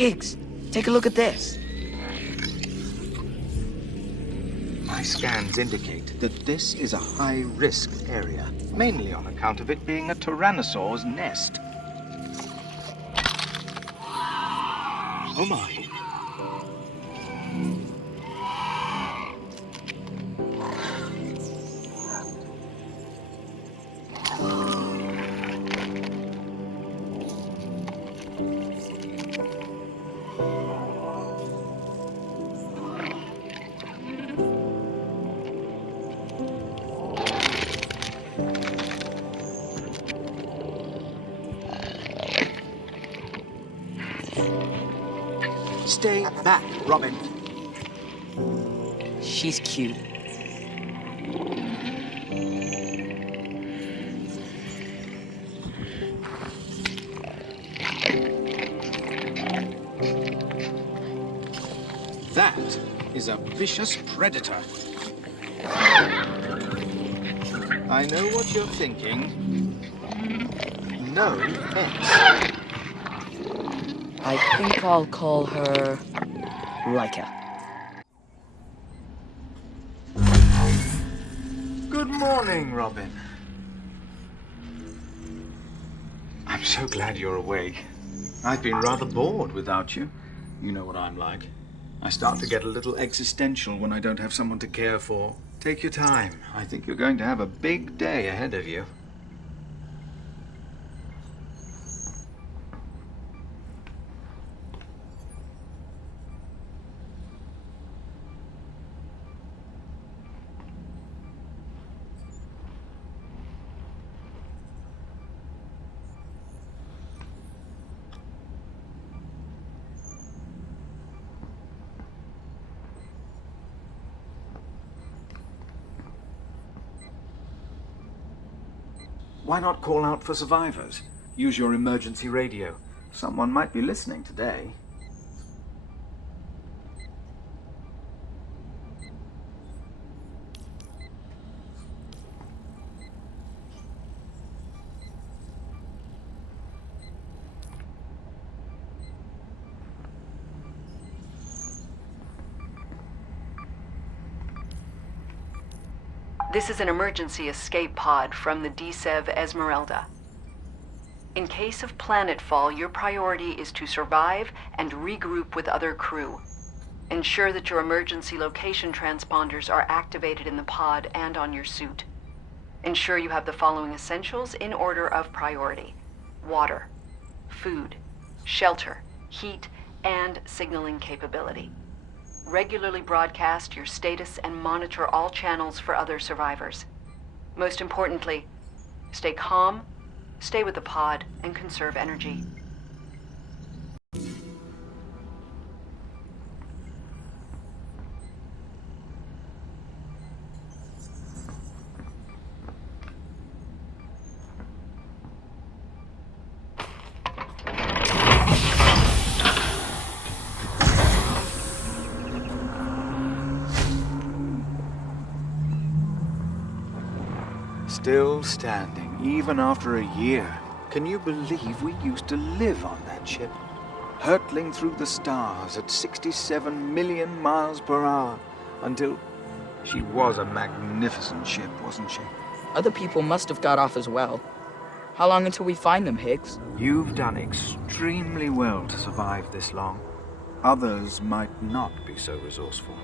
Higgs, take a look at this. My scans indicate that this is a high-risk area, mainly on account of it being a Tyrannosaur's nest. Oh my. Stay back, Robin. She's cute. That is a vicious predator. I know what you're thinking. No pets. I think I'll call her Laika. Good morning, Robin. I'm so glad you're awake. I've been rather bored without you. You know what I'm like. I start to get a little existential when I don't have someone to care for. Take your time. I think you're going to have a big day ahead of you. Why not call out for survivors? Use your emergency radio. Someone might be listening today. This is an emergency escape pod from the DSEV Esmeralda. In case of planetfall, your priority is to survive and regroup with other crew. Ensure that your emergency location transponders are activated in the pod and on your suit. Ensure you have the following essentials in order of priority: water, food, shelter, heat, and signaling capability. Regularly broadcast your status and monitor all channels for other survivors. Most importantly, stay calm, stay with the pod, and conserve energy. Still standing, even after a year. Can you believe we used to live on that ship? Hurtling through the stars at 67 million miles per hour until... She was a magnificent ship, wasn't she? Other people must have got off as well. How long until we find them, Higgs? You've done extremely well to survive this long. Others might not be so resourceful.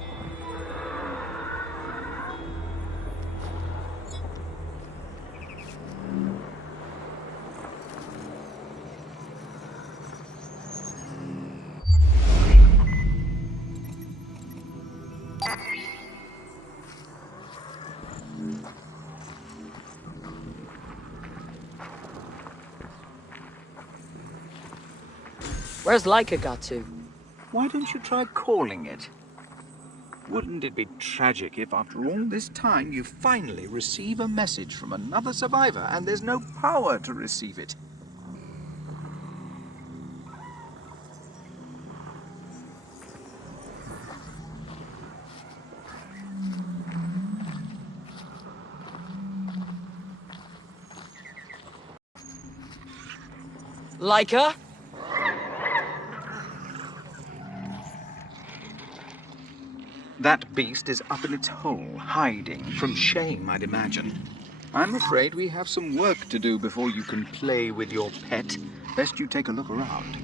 Where's Laika got to? Why don't you try calling it? Wouldn't it be tragic if after all this time you finally receive a message from another survivor and there's no power to receive it? Laika? That beast is up in its hole, hiding, from shame, I'd imagine. I'm afraid we have some work to do before you can play with your pet. Best you take a look around.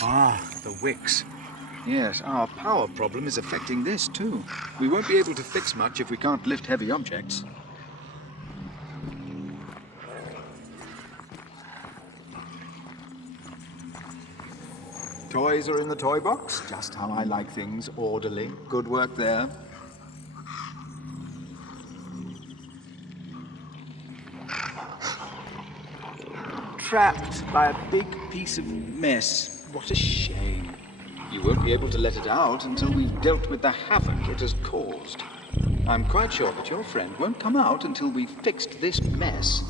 Ah, the wicks. Yes, our power problem is affecting this too. We won't be able to fix much if we can't lift heavy objects. Toys are in the toy box, just how I like things, orderly. Good work there. Trapped by a big piece of mess. What a shame. You won't be able to let it out until we've dealt with the havoc it has caused. I'm quite sure that your friend won't come out until we've fixed this mess.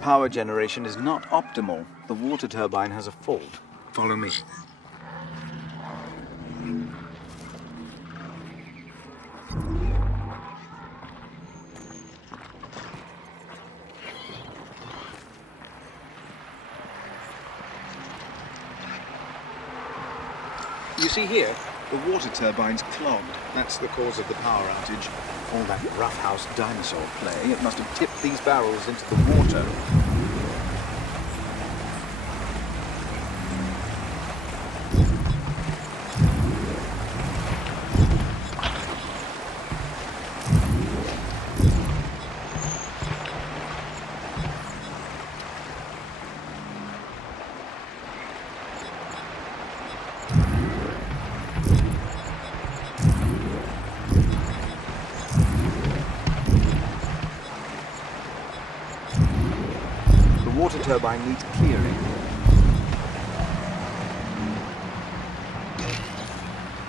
Power generation is not optimal. The water turbine has a fault. Follow me. You see here, the water turbine's clogged. That's the cause of the power outage. All that roughhouse dinosaur play, it must have tipped these barrels into the water. The water turbine needs clearing.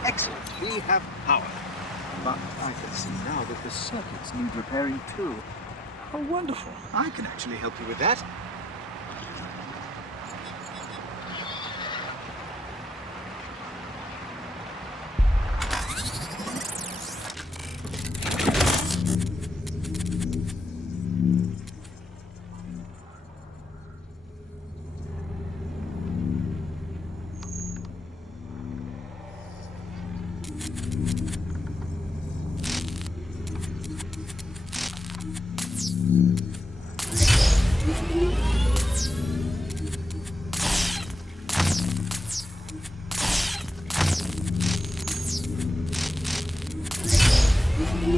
Excellent, we have power. But I can see now that the circuits need repairing too. Oh, wonderful. I can actually help you with that.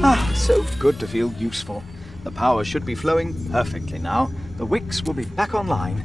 Ah, so good to feel useful. The power should be flowing perfectly now. The wicks will be back online.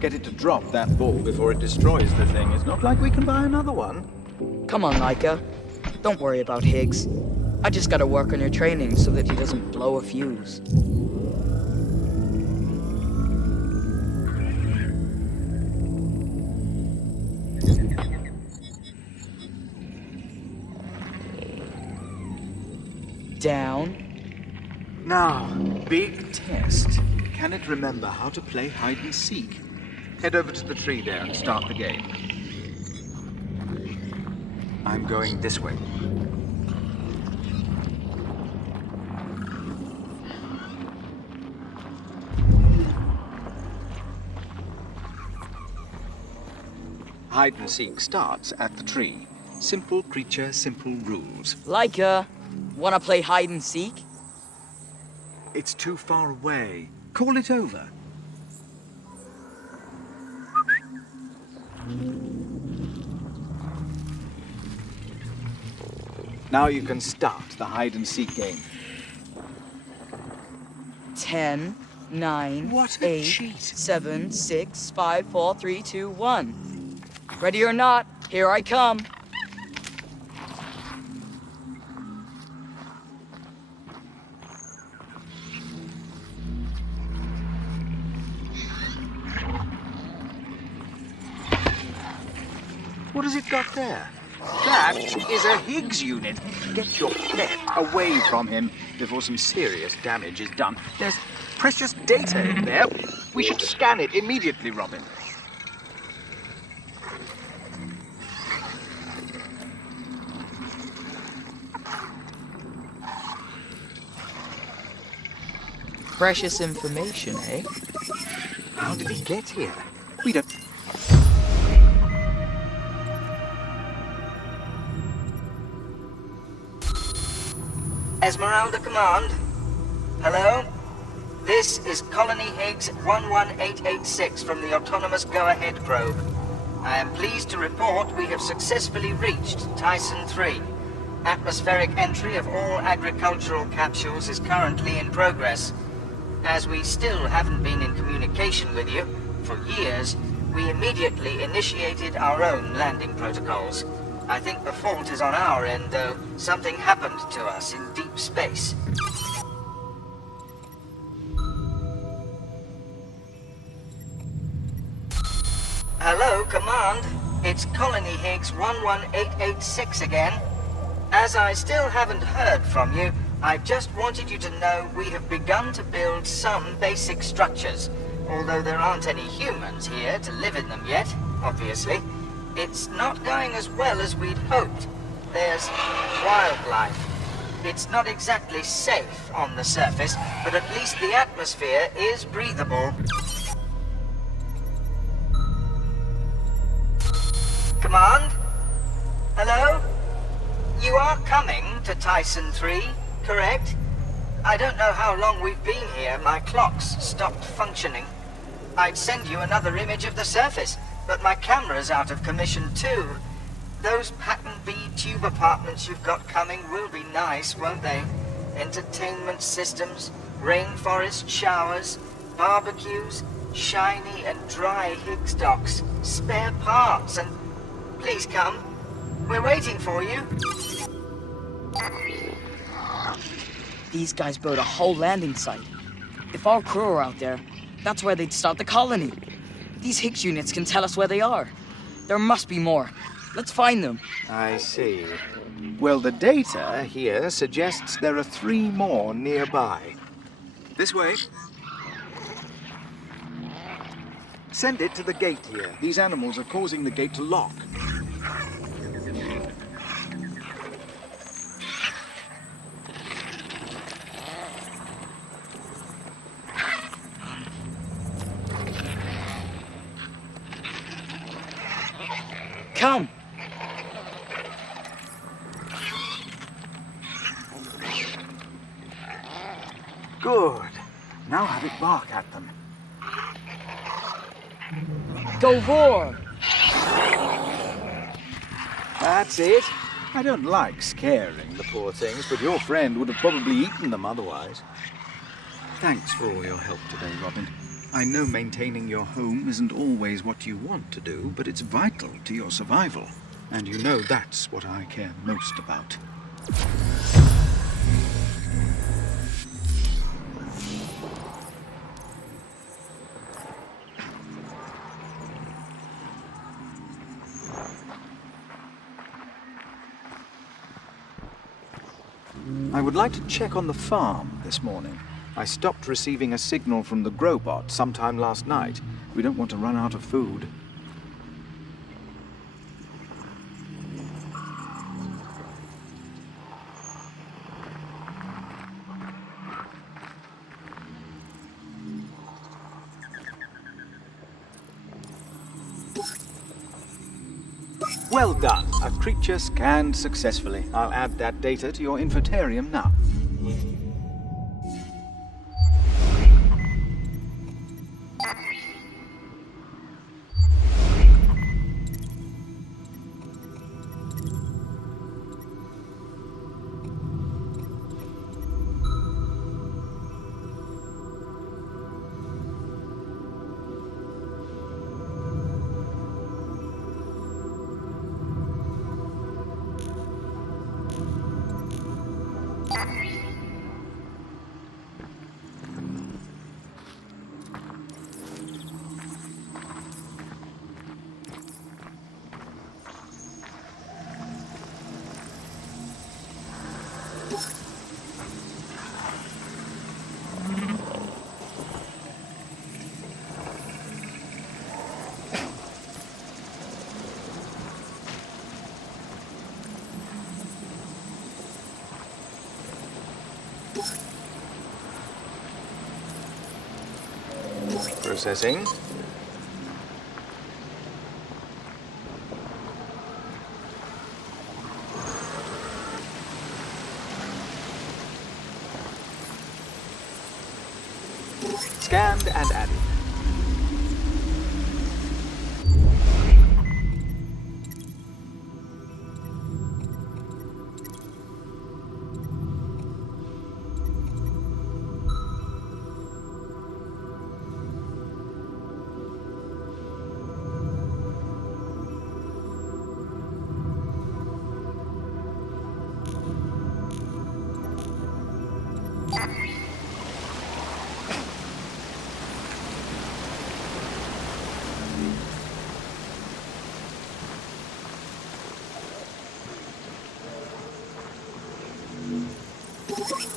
Get it to drop that ball before it destroys the thing. It's not like we can buy another one. Come on, Laika. Don't worry about Higgs. I just gotta work on your training so that he doesn't blow a fuse. Down. Now, big test. Can it remember how to play hide and seek? Head over to the tree there and start the game. I'm going this way. Hide and seek starts at the tree. Simple creature, simple rules. Laika, wanna play hide and seek? It's too far away. Call it over. Now you can start the hide and seek game. 10, 9, What a 8, cheat. 7, 6, 5, 4, 3, 2, 1. Ready or not, here I come. What has it got there? That is a HIGS unit. Get your pet away from him before some serious damage is done. There's precious data in there. We should scan it immediately, Robin. Precious information, eh? How did he get here? We don't... Esmeralda Command. Hello? This is Colony Higgs 11886 from the autonomous Go-Ahead probe. I am pleased to report we have successfully reached Tyson III. Atmospheric entry of all agricultural capsules is currently in progress. As we still haven't been in communication with you for years, we immediately initiated our own landing protocols. I think the fault is on our end, though. Something happened to us in deep space. Hello, Command. It's Colony Higgs 11886 again. As I still haven't heard from you, I just wanted you to know we have begun to build some basic structures. Although there aren't any humans here to live in them yet, obviously. It's not going as well as we'd hoped. There's wildlife. It's not exactly safe on the surface, but at least the atmosphere is breathable. Command? Hello? You are coming to Tyson III, correct? I don't know how long we've been here. My clocks stopped functioning. I'd send you another image of the surface, but my camera's out of commission too. Those pattern B tube apartments you've got coming will be nice, won't they? Entertainment systems, rainforest showers, barbecues, shiny and dry Higgs docks, spare parts, and... Please come. We're waiting for you. These guys built a whole landing site. If our crew are out there, that's where they'd start the colony. These Higgs units can tell us where they are. There must be more. Let's find them. I see. Well, the data here suggests there are 3 more nearby. This way. Send it to the gate here. These animals are causing the gate to lock. Come! Good. Now have it bark at them. Go roar! That's it. I don't like scaring the poor things, but your friend would have probably eaten them otherwise. Thanks for all your help today, Robin. I know maintaining your home isn't always what you want to do, but it's vital to your survival. And you know that's what I care most about. I would like to check on the farm this morning. I stopped receiving a signal from the Growbot sometime last night. We don't want to run out of food. Well done. A creature scanned successfully. I'll add that data to your infotarium now. Processing. Scanned and added.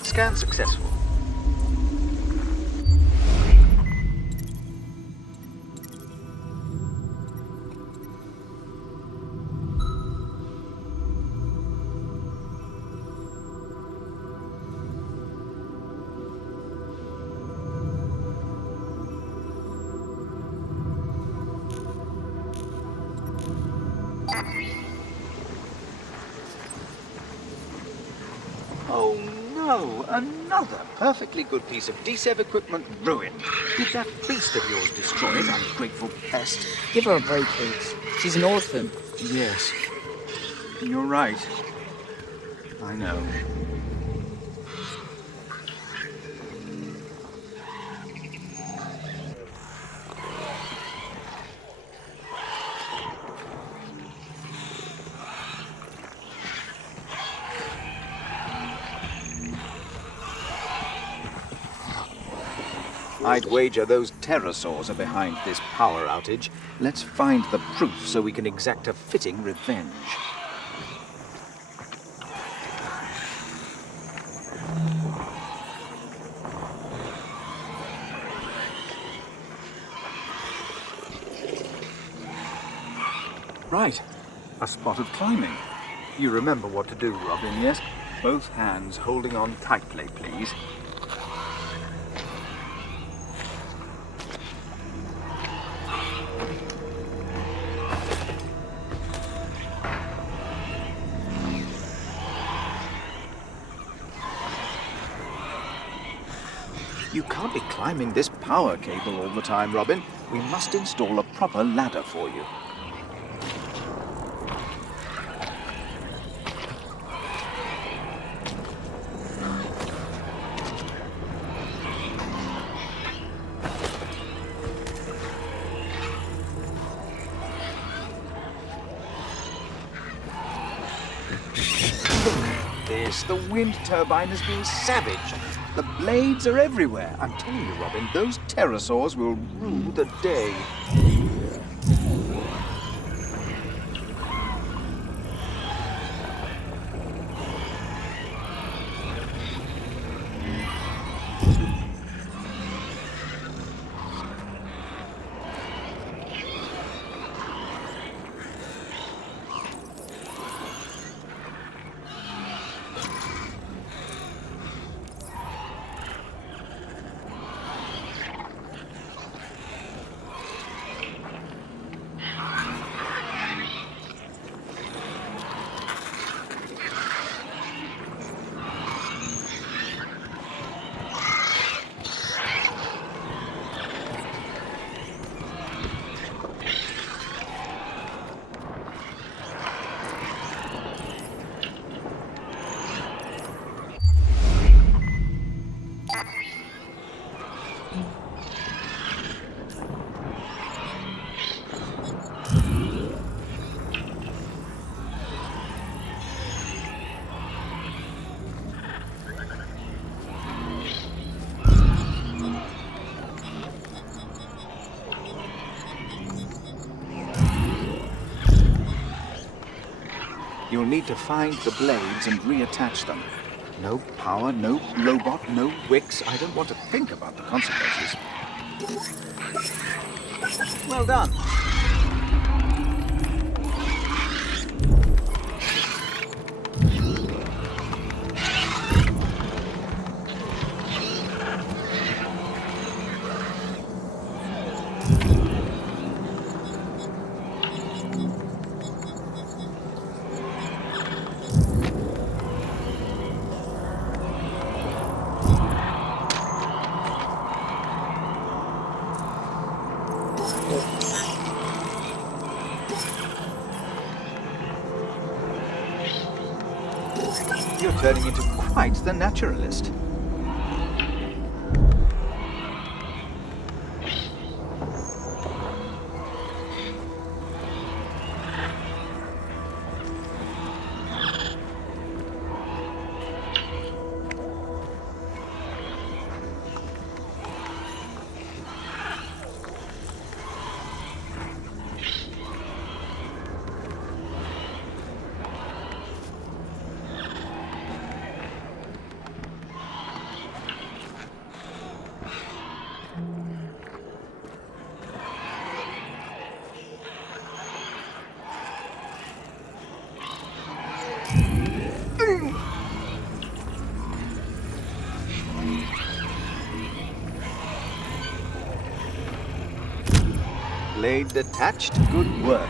Scan successful. Oh no, another perfectly good piece of DSEV equipment ruined. Did that beast of yours destroy it, ungrateful pest? Give her a break, Higgs. She's an orphan. Yes, you're right. I know. I'd wager those Pterosaurs are behind this power outage. Let's find the proof so we can exact a fitting revenge. Right. A spot of climbing. You remember what to do, Robin, yes? Both hands holding on tightly, please. You can't be climbing this power cable all the time, Robin. We must install a proper ladder for you. Look at this. The wind turbine has been savaged. The blades are everywhere. I'm telling you, Robin, those pterosaurs will rue the day. You'll need to find the blades and reattach them. No power, no robot, no wicks. I don't want to think about the consequences. Well done. You're turning into quite the naturalist. Blade detached. Good work.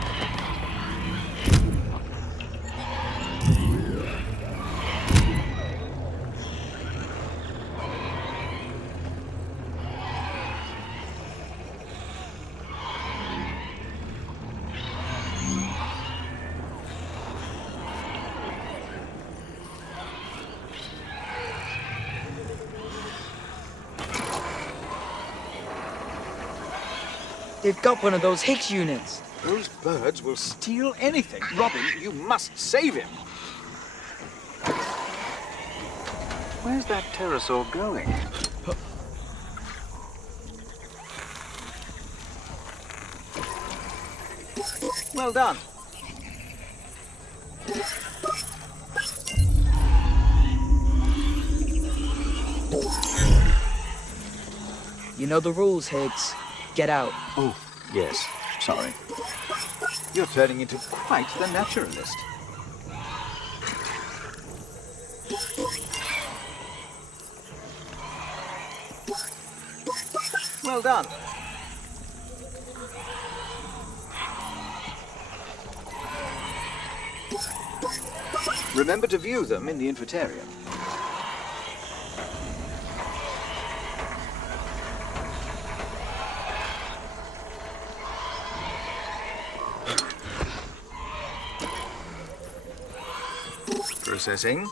They've got one of those HIGS units. Those birds will steal anything. Robin, you must save him. Where's that pterosaur going? Well done. You know the rules, HIGS. Get out. Oh, yes. Sorry. You're turning into quite the naturalist. Well done. Remember to view them in the planetarium. Processing.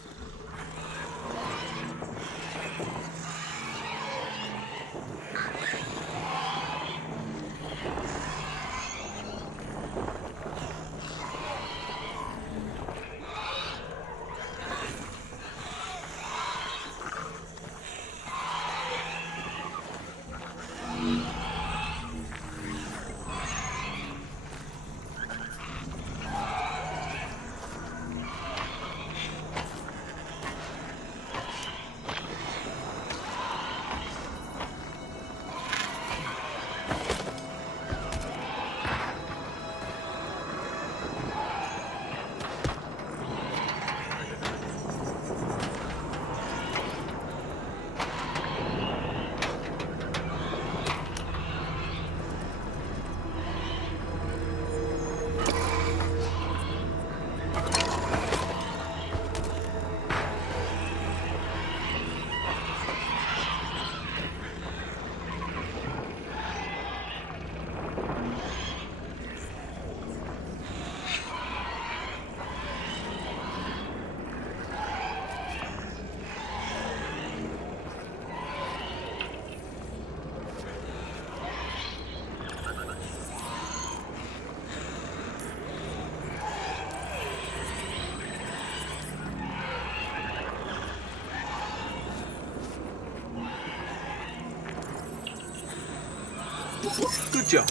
Good job.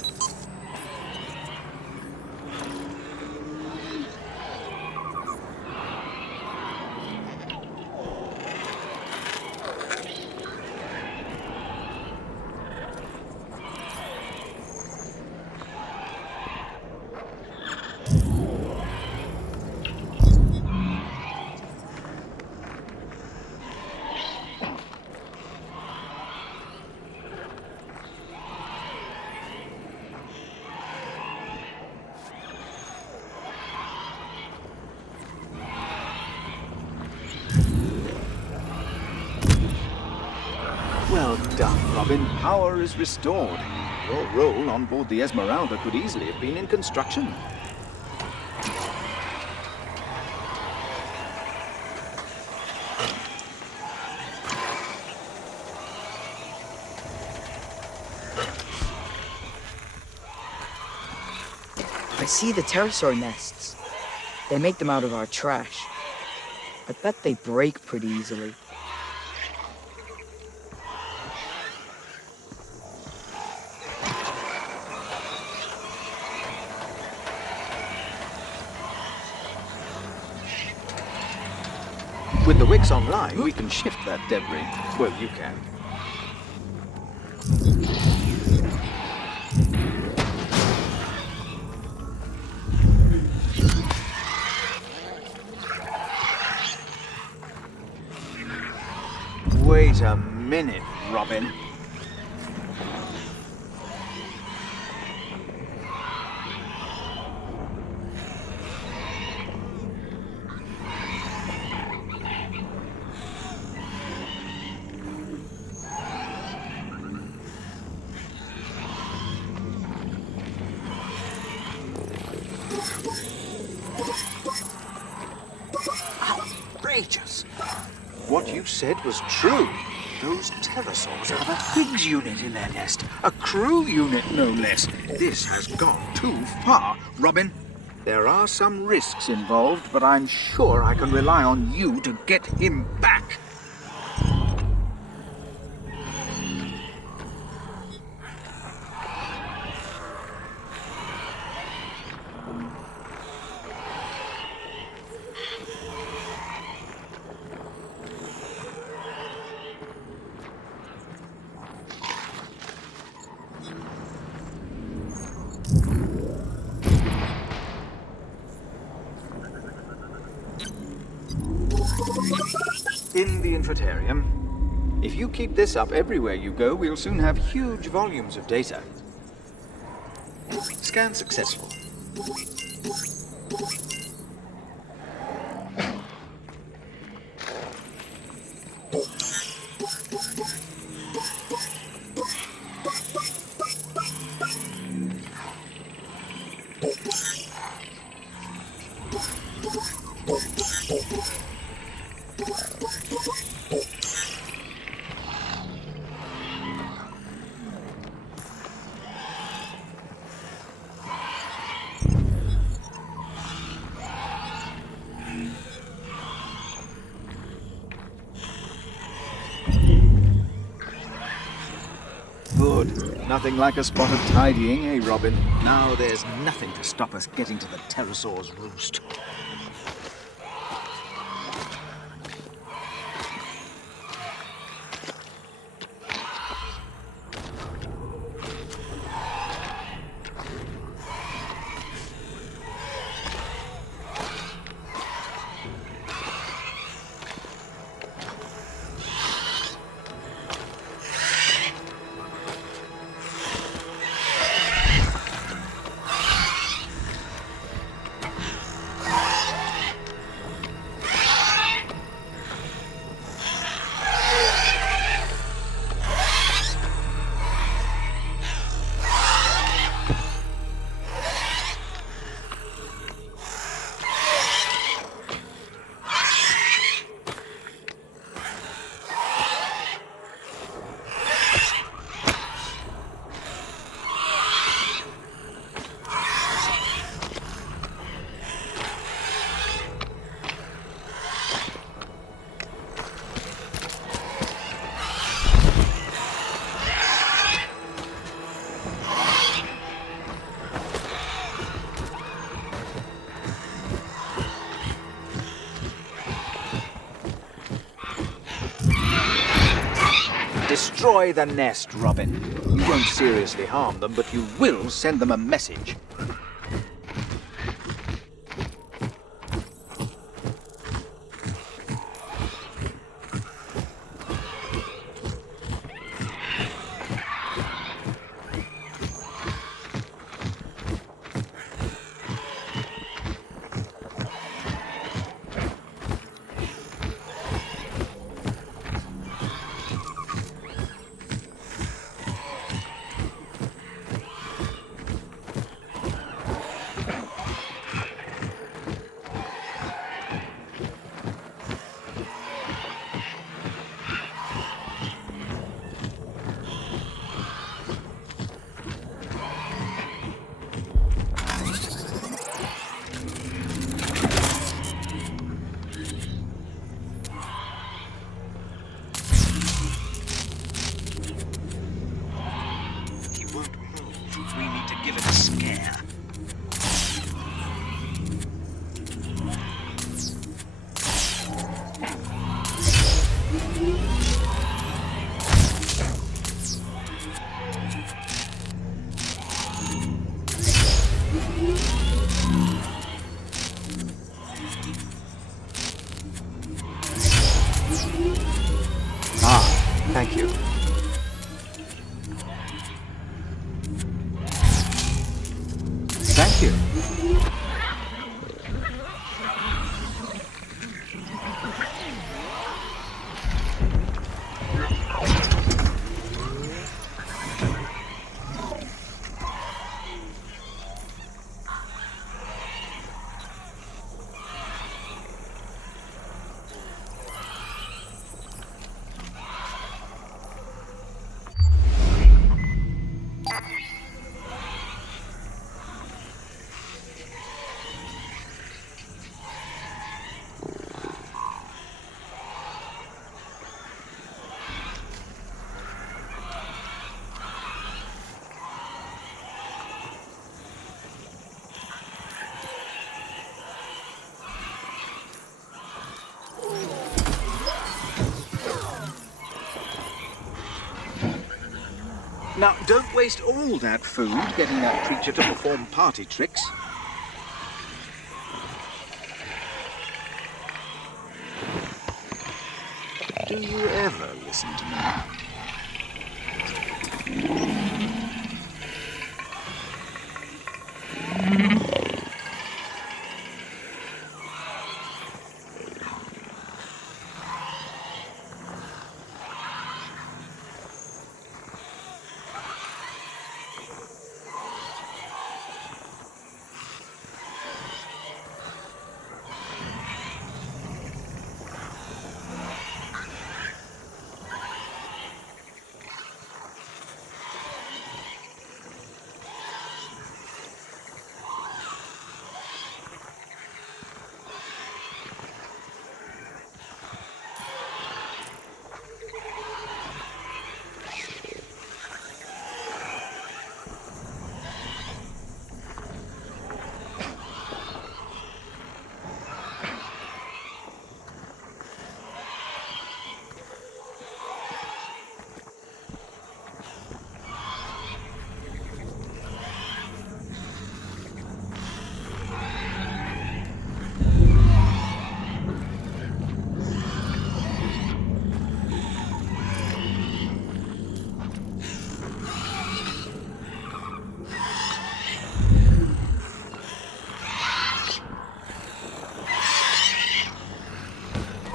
Well done, Robin. Power is restored. Your role on board the Esmeralda could easily have been in construction. I see the pterosaur nests. They make them out of our trash. I bet they break pretty easily. With the wicks online, we can shift that debris. Well, you can. Wait a minute, Robin. Outrageous! What you said was true. Those pterosaurs have a HIGS unit in their nest. A crew unit, no less. This has gone too far, Robin. There are some risks involved, but I'm sure I can rely on you to get him back. In the planetarium. If you keep this up everywhere you go, we'll soon have huge volumes of data. Scan successful. Good. Nothing like a spot of tidying, eh, Robin? Now there's nothing to stop us getting to the pterosaur's roost. Destroy the nest, Robin. You won't seriously harm them, but you will send them a message. We need to give it a scare. Ah, thank you. Thank you. Now, don't waste all that food getting that creature to perform party tricks. Do you ever listen to me?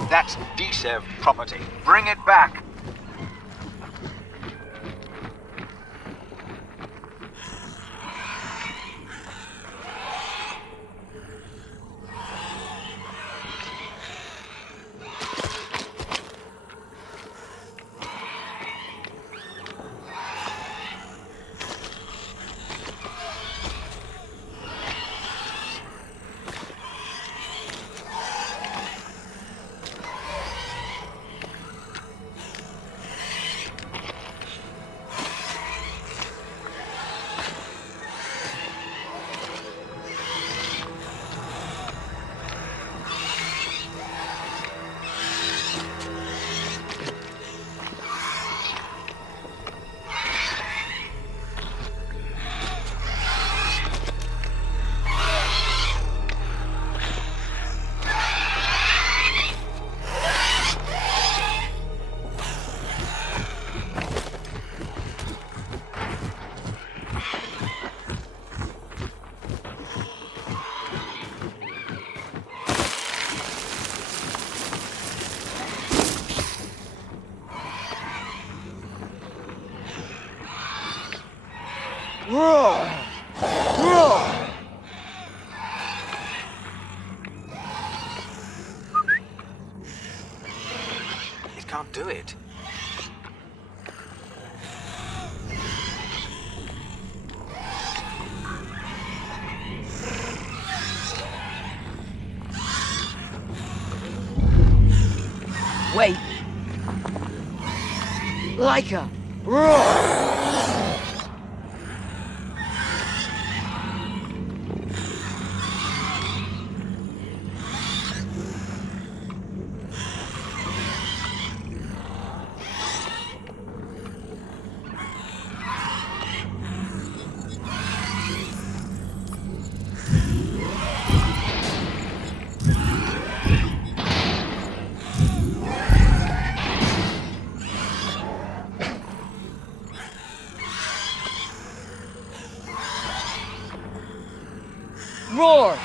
That's DSEV property. Bring it back. can't do it. Wait. Laika, roar! Roar!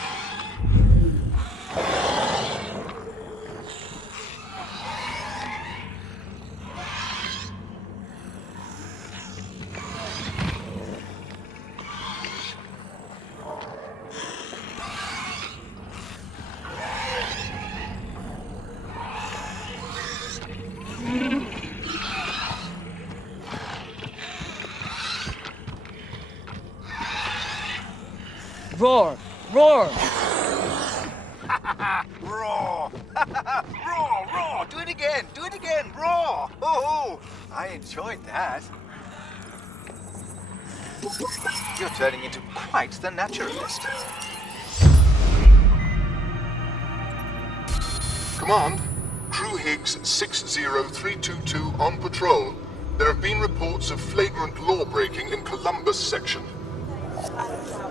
Roar! Roar! Roar! Roar! Roar! Do it again! Do it again! Roar! Oh, I enjoyed that. You're turning into quite the naturalist. Command, Crew HIGS 60322 on patrol. There have been reports of flagrant law-breaking in Columbus section.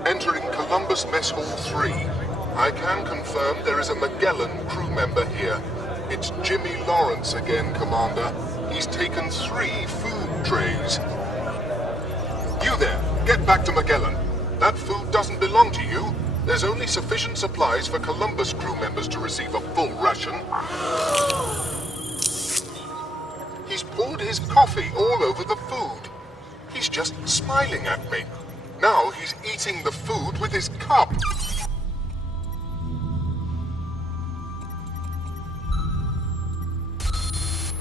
Entering Columbus Mess Hall 3. I can confirm there is a Magellan crew member here. It's Jimmy Lawrence again, Commander. He's taken 3 food trays. You there, get back to Magellan. That food doesn't belong to you. There's only sufficient supplies for Columbus crew members to receive a full ration. He's poured his coffee all over the food. He's just smiling at me. Now he's eating the food with his cup.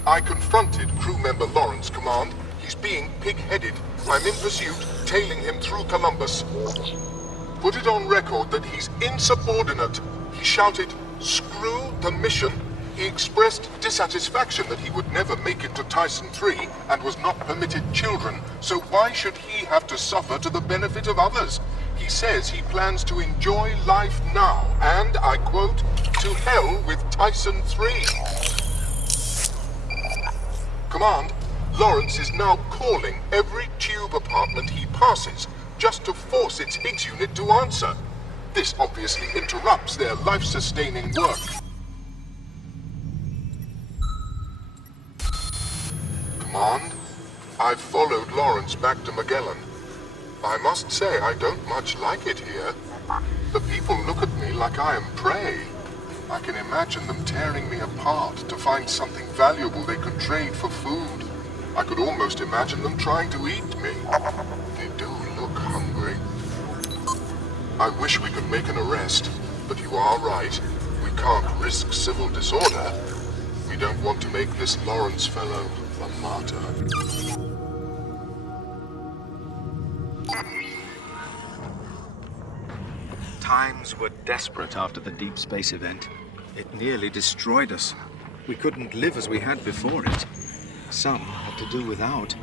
I confronted crew member Lawrence, Command. He's being pig-headed. I'm in pursuit, tailing him through Columbus. Put it on record that he's insubordinate. He shouted, "Screw the mission." He expressed dissatisfaction that he would never make it to Tyson III and was not permitted children, so why should he have to suffer to the benefit of others? He says he plans to enjoy life now, and, I quote, "To hell with Tyson III." Command, Lawrence is now calling every tube apartment he passes just to force its HIGS unit to answer. This obviously interrupts their life-sustaining work. Command, I've followed Lawrence back to Magellan. I must say I don't much like it here. The people look at me like I am prey. I can imagine them tearing me apart to find something valuable they could trade for food. I could almost imagine them trying to eat me. They do look hungry. I wish we could make an arrest, but you are right. We can't risk civil disorder. We don't want to make this Lawrence fellow a martyr. Times were desperate after the deep space event. It nearly destroyed us. We couldn't live as we had before it. Some had to do without.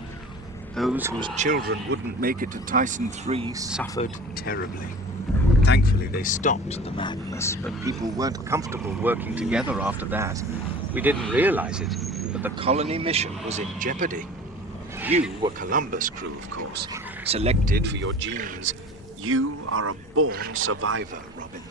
Those whose children wouldn't make it to Tyson III suffered terribly. Thankfully, they stopped the madness, but people weren't comfortable working together after that. We didn't realize it, but the colony mission was in jeopardy. You were Columbus crew, of course, selected for your genes. You are a born survivor, Robin.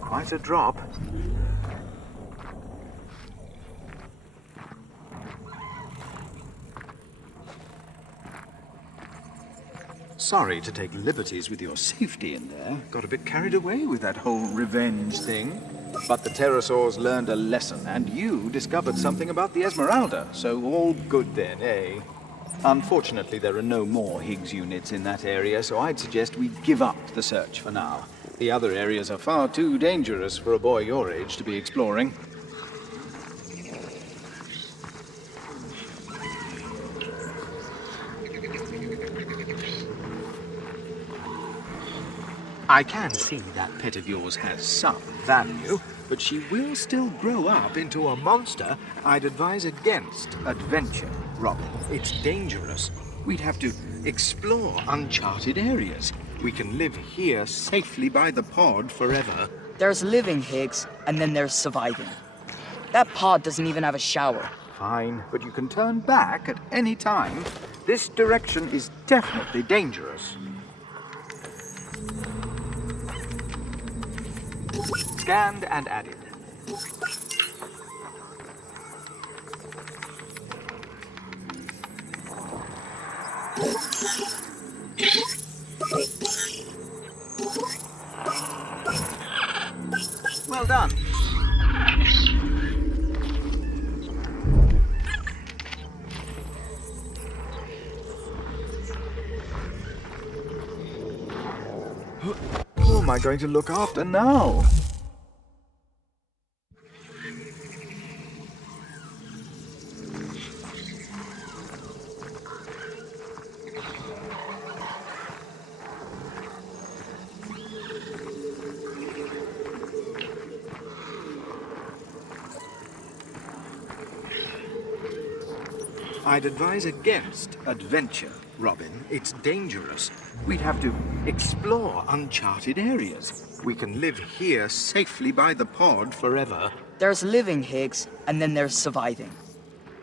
Quite a drop. Sorry to take liberties with your safety in there. Got a bit carried away with that whole revenge thing. But the pterosaurs learned a lesson, and you discovered something about the Esmeralda, so all good then, eh? Unfortunately, there are no more HIGS units in that area, so I'd suggest we give up the search for now. The other areas are far too dangerous for a boy your age to be exploring. I can see that pet of yours has some value, but she will still grow up into a monster. I'd advise against adventure, Robin. It's dangerous. We'd have to explore uncharted areas. We can live here safely by the pod forever. There's living, Higgs, and then there's surviving. That pod doesn't even have a shower. Fine, but you can turn back at any time. This direction is definitely dangerous. Scanned and added. Well done. Who am I going to look after now? I'd advise against adventure, Robin. It's dangerous. We'd have to explore uncharted areas. We can live here safely by the pod forever. There's living, Higgs, and then there's surviving.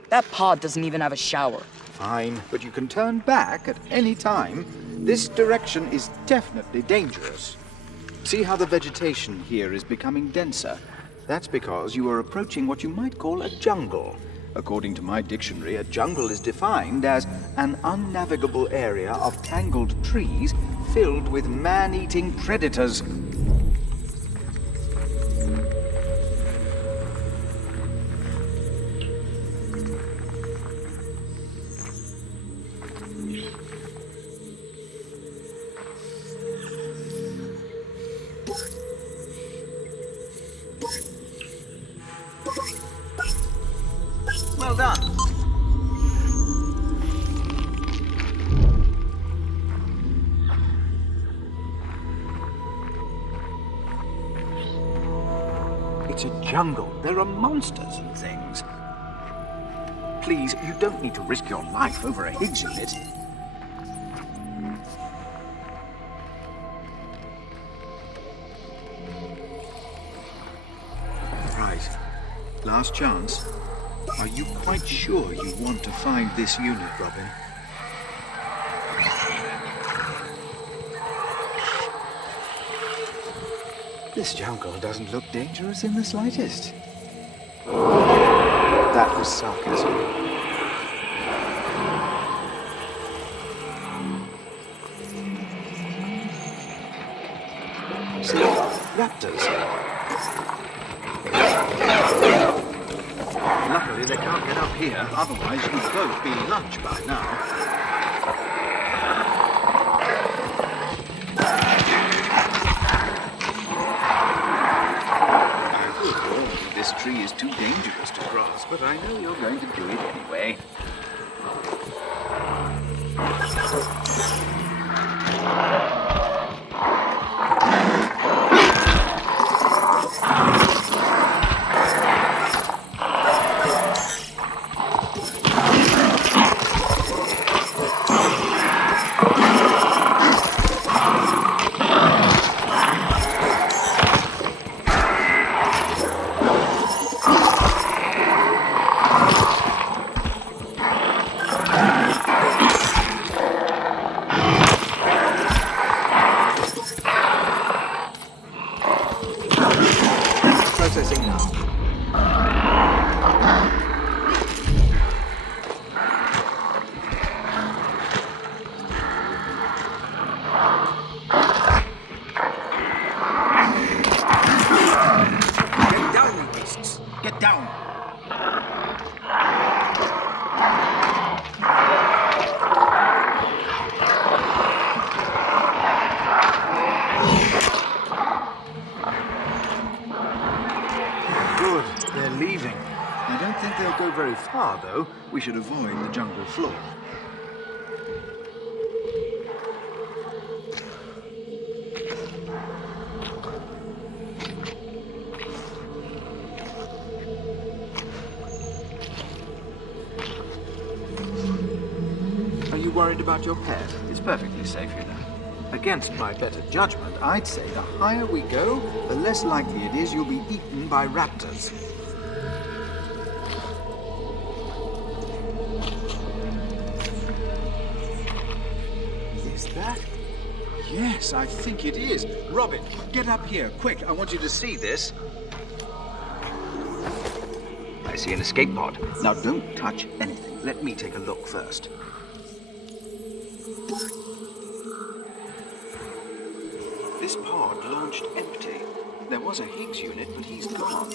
That pod doesn't even have a shower. Fine, but you can turn back at any time. This direction is definitely dangerous. See how the vegetation here is becoming denser? That's because you are approaching what you might call a jungle. According to my dictionary, a jungle is defined as an unnavigable area of tangled trees filled with man-eating predators. Well done. It's a jungle. There are monsters and things. Please, you don't need to risk your life over a HIGS unit. Right. Last chance. Are you quite sure you want to find this unit, Robin? This jungle doesn't look dangerous in the slightest. That was sarcasm. See, raptors. Luckily, they can't get up here, otherwise you'd both be lunch by now. I would warn you this tree is too dangerous to cross, but I know you're going to do it anyway. Good, they're leaving. I don't think they'll go very far, though. We should avoid the jungle floor. Are you worried about your pet? It's perfectly safe, you know. Against my better judgment, I'd say the higher we go, the less likely it is you'll be eaten by raptors. Is that? Yes, I think it is. Robin, get up here, quick. I want you to see this. I see an escape pod. Now don't touch anything. Let me take a look first. This pod launched empty. There was a HIGS unit, but he's gone.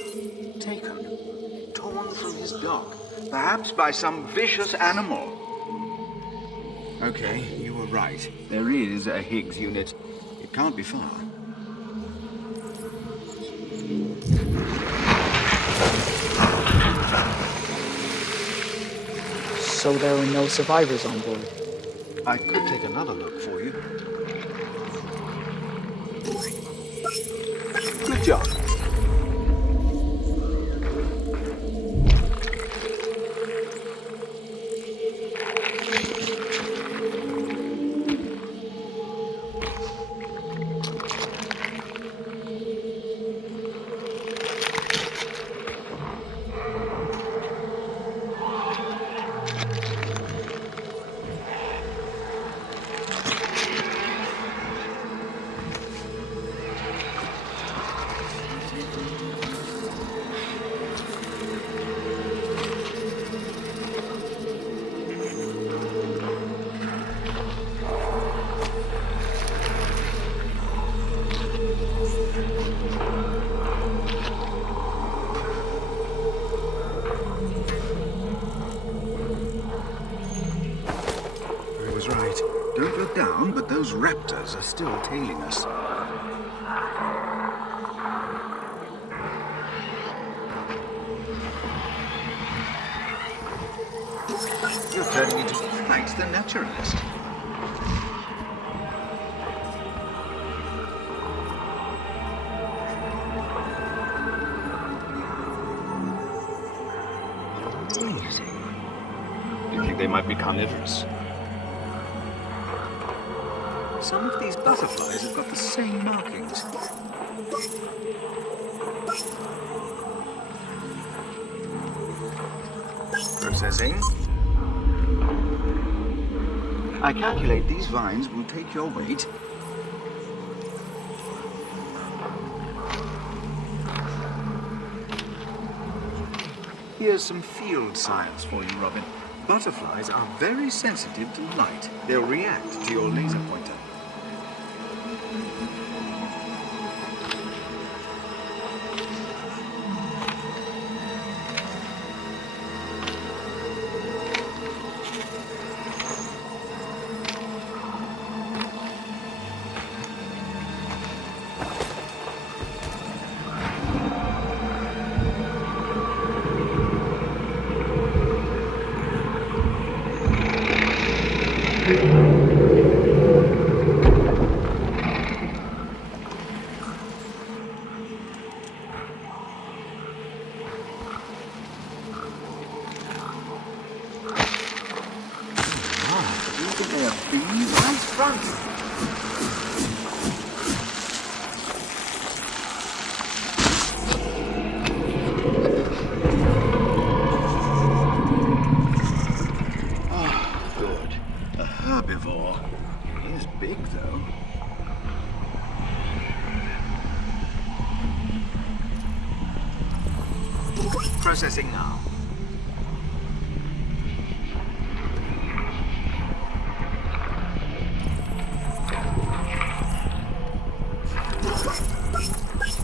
Taken. Torn from his dock. Perhaps by some vicious animal. Okay, you were right. There is a HIGS unit. It can't be far. So there are no survivors on board. I could take another look for you. Good job. Don't look down, but those raptors are still tailing us. You're turning into quite the naturalist. Amazing. Do you think they might be carnivorous? Some of these butterflies have got the same markings. Processing. I calculate these vines will take your weight. Here's some field science for you, Robin. Butterflies are very sensitive to light. They'll react to your laser pointer. Processing now.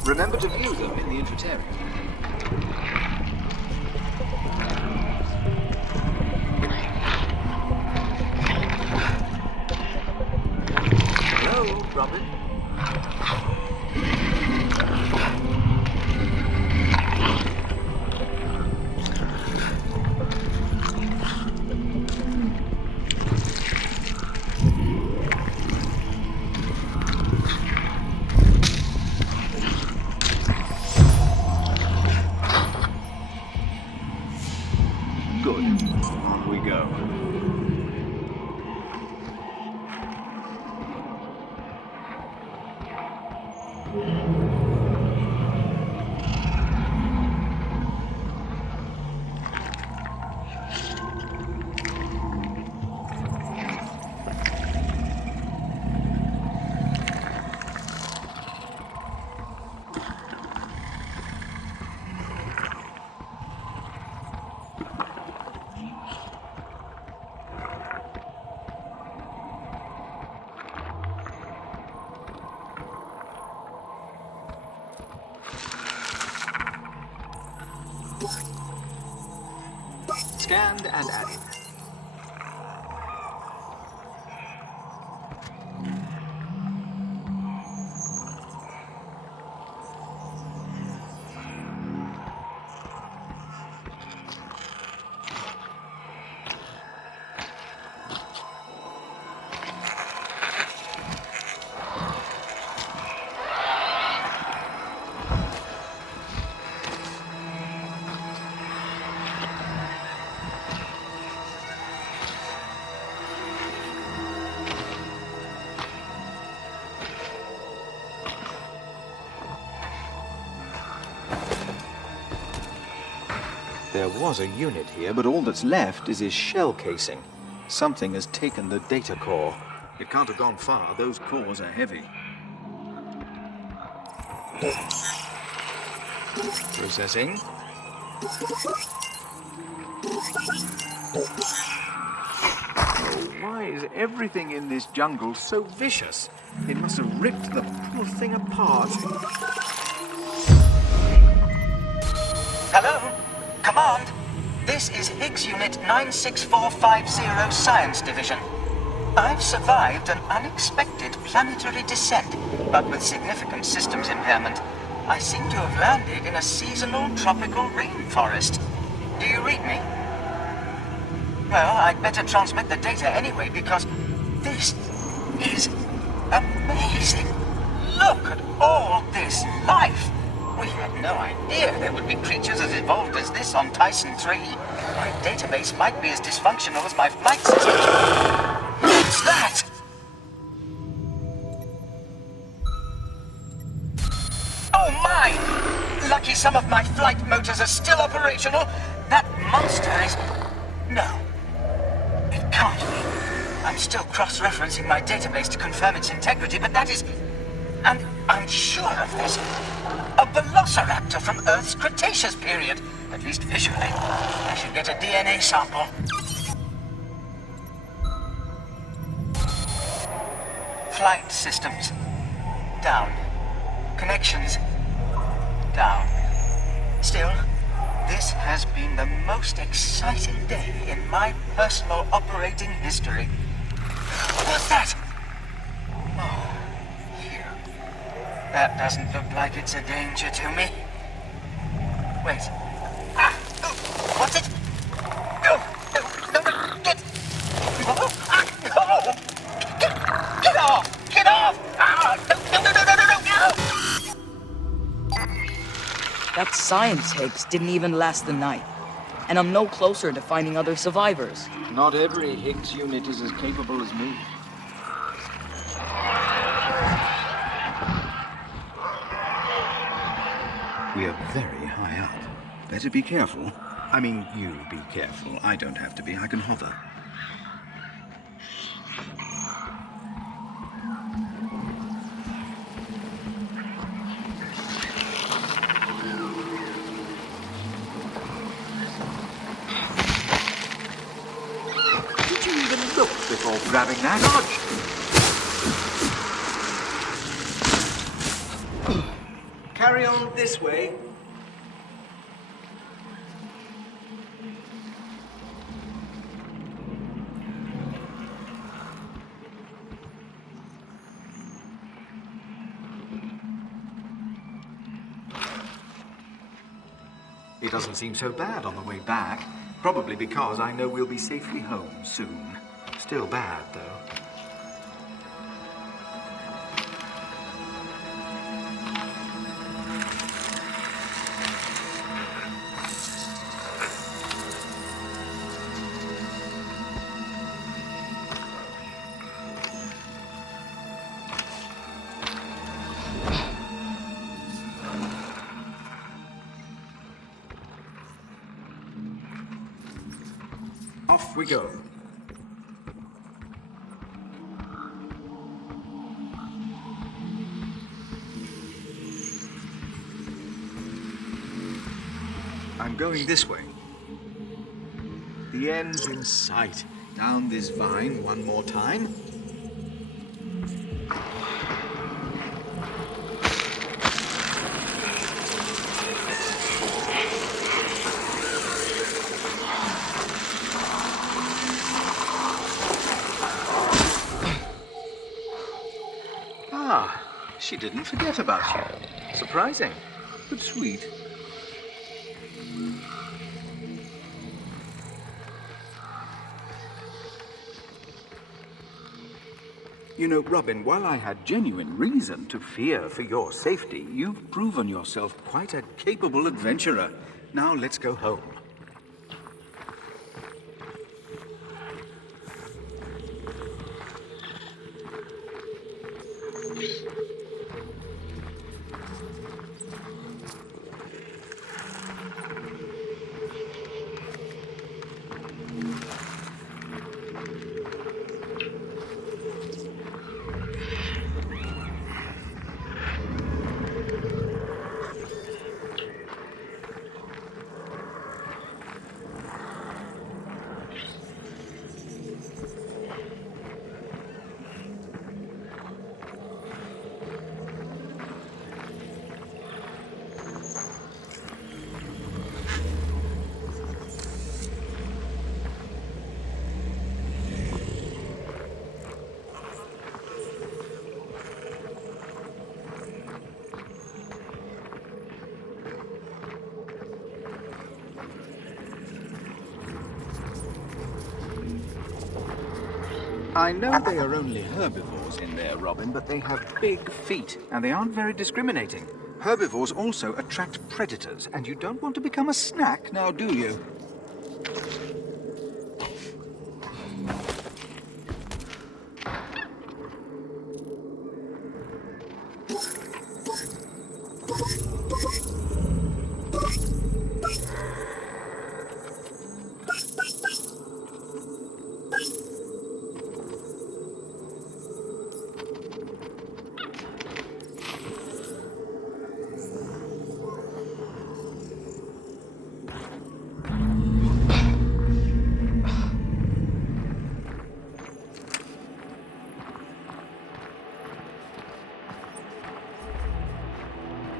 Remember to view them in the infotarium. Good. On we go. Scanned and added. There was a unit here, but all that's left is his shell casing. Something has taken the data core. It can't have gone far. Those cores are heavy. Processing. Oh, why is everything in this jungle so vicious? It must have ripped the poor thing apart. Hello? Command, this is HIGS Unit 96450 Science Division. I've survived an unexpected planetary descent, but with significant systems impairment. I seem to have landed in a seasonal tropical rainforest. Do you read me? Well, I'd better transmit the data anyway, because this is amazing. Look at all this life. We had no idea there would be creatures as evolved as this on Tyson III. My database might be as dysfunctional as my flight system. What's that? Oh my! Lucky some of my flight motors are still operational. That monster is... No. It can't be. I'm still cross-referencing my database to confirm its integrity, but that is... And I'm sure of this. A velociraptor from Earth's Cretaceous period. At least visually. I should get a DNA sample. Flight systems. Down. Connections. Down. Still, this has been the most exciting day in my personal operating history. What's that? Oh, here. That doesn't look like it's a danger to me. Wait. Ah! Oh, what's it? No! No! No! No! Get! Oh, ah! No! Get off! Get off! Ah! No! No! No! No! No! No! No! That science HIGS didn't even last the night. And I'm no closer to finding other survivors. Not every HIGS unit is as capable as me. We are very high up. Better be careful. I mean, you be careful. I don't have to be. I can hover. Did you even look before grabbing that? Dodge! Carry on this way. It doesn't seem so bad on the way back. Probably because I know we'll be safely home soon. Still bad, though. Off we go. I'm going this way. The end's in sight. Down this vine one more time. Ah, she didn't forget about you. Surprising, but sweet. You know, Robin, while I had genuine reason to fear for your safety, you've proven yourself quite a capable adventurer. Now let's go home. I know they are only herbivores in there, Robin, but they have big feet, and they aren't very discriminating. Herbivores also attract predators, and you don't want to become a snack, now do you?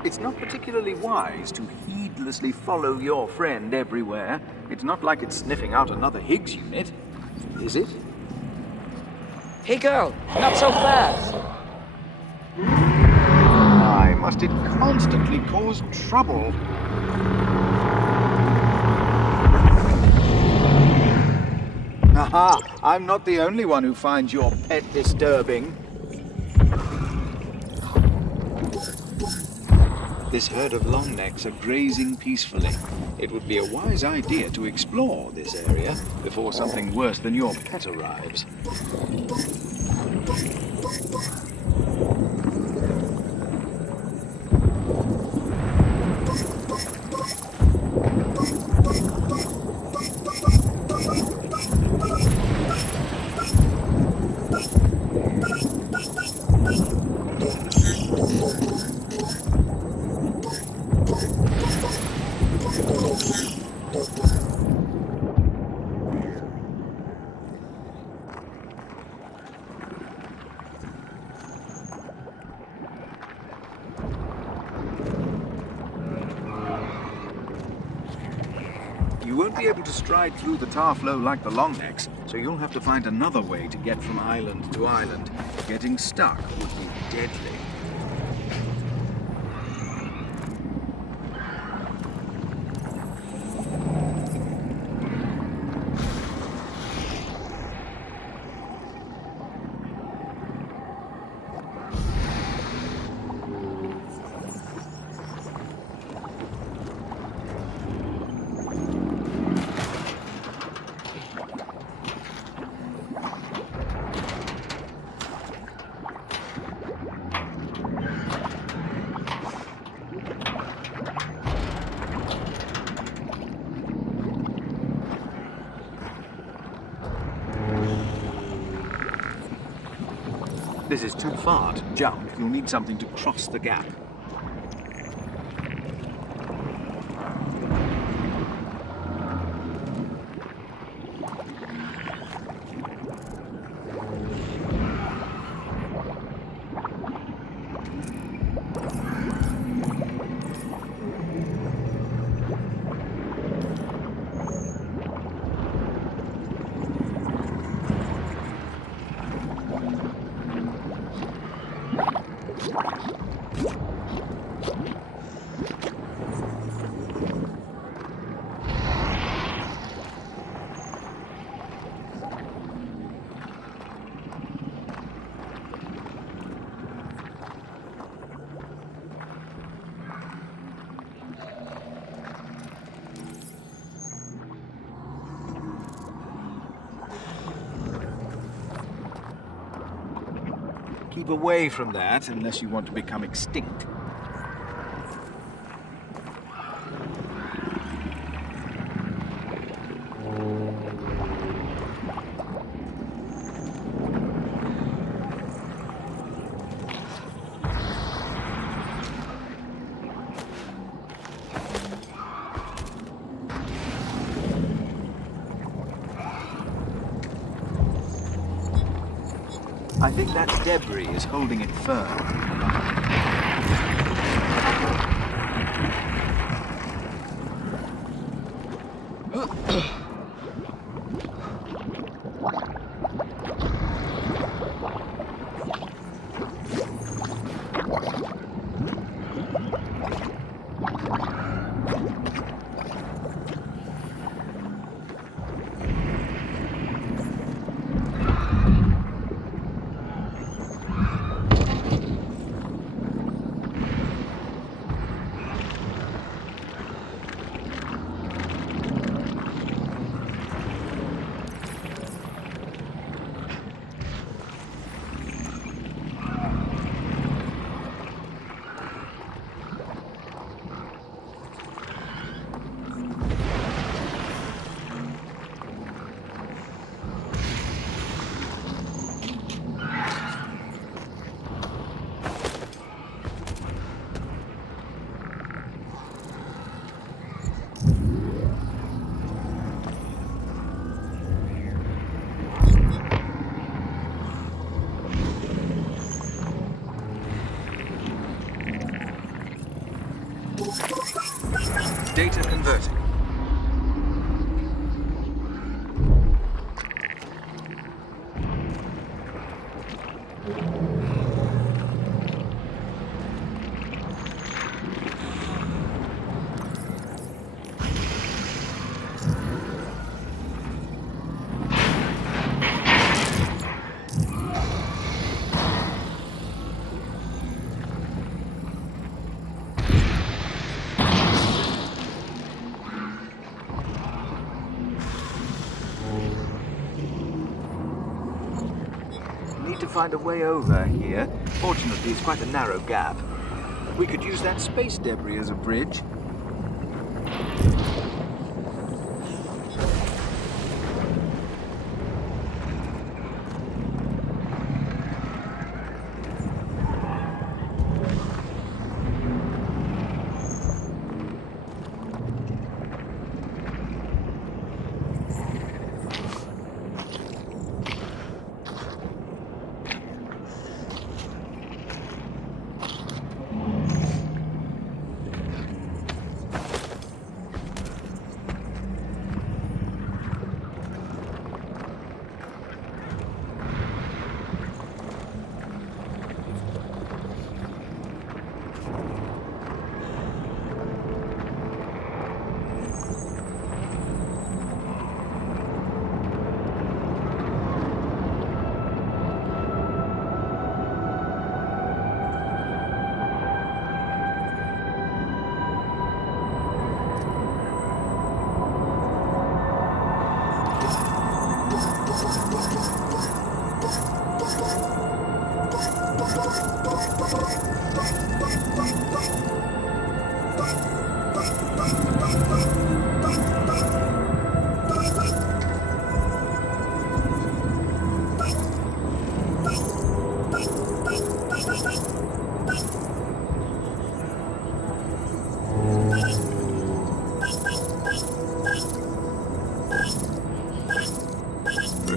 It's not particularly wise to heedlessly follow your friend everywhere. It's not like it's sniffing out another HIGS unit, is it? Hey girl, not so fast. Why must it constantly cause trouble? Aha! I'm not the only one who finds your pet disturbing. This herd of longnecks are grazing peacefully. It would be a wise idea to explore this area before something worse than your pet arrives. You won't be able to stride through the tar flow like the longnecks, so you'll have to find another way to get from island to island. Getting stuck would be deadly. This is too far to jump. You'll need something to cross the gap. Keep away from that unless you want to become extinct. I think that debris is holding it firm. Data converting. To find a way over here. Fortunately, it's quite a narrow gap. We could use that space debris as a bridge.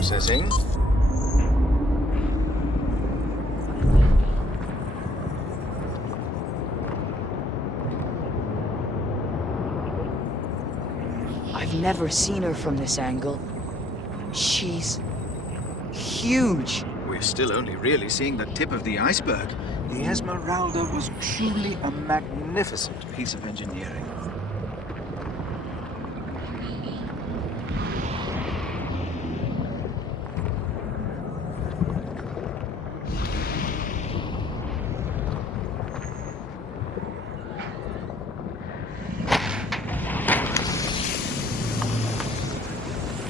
processing. I've never seen her from this angle. She's huge. We're still only really seeing the tip of the iceberg. The Esmeralda was truly a magnificent piece of engineering.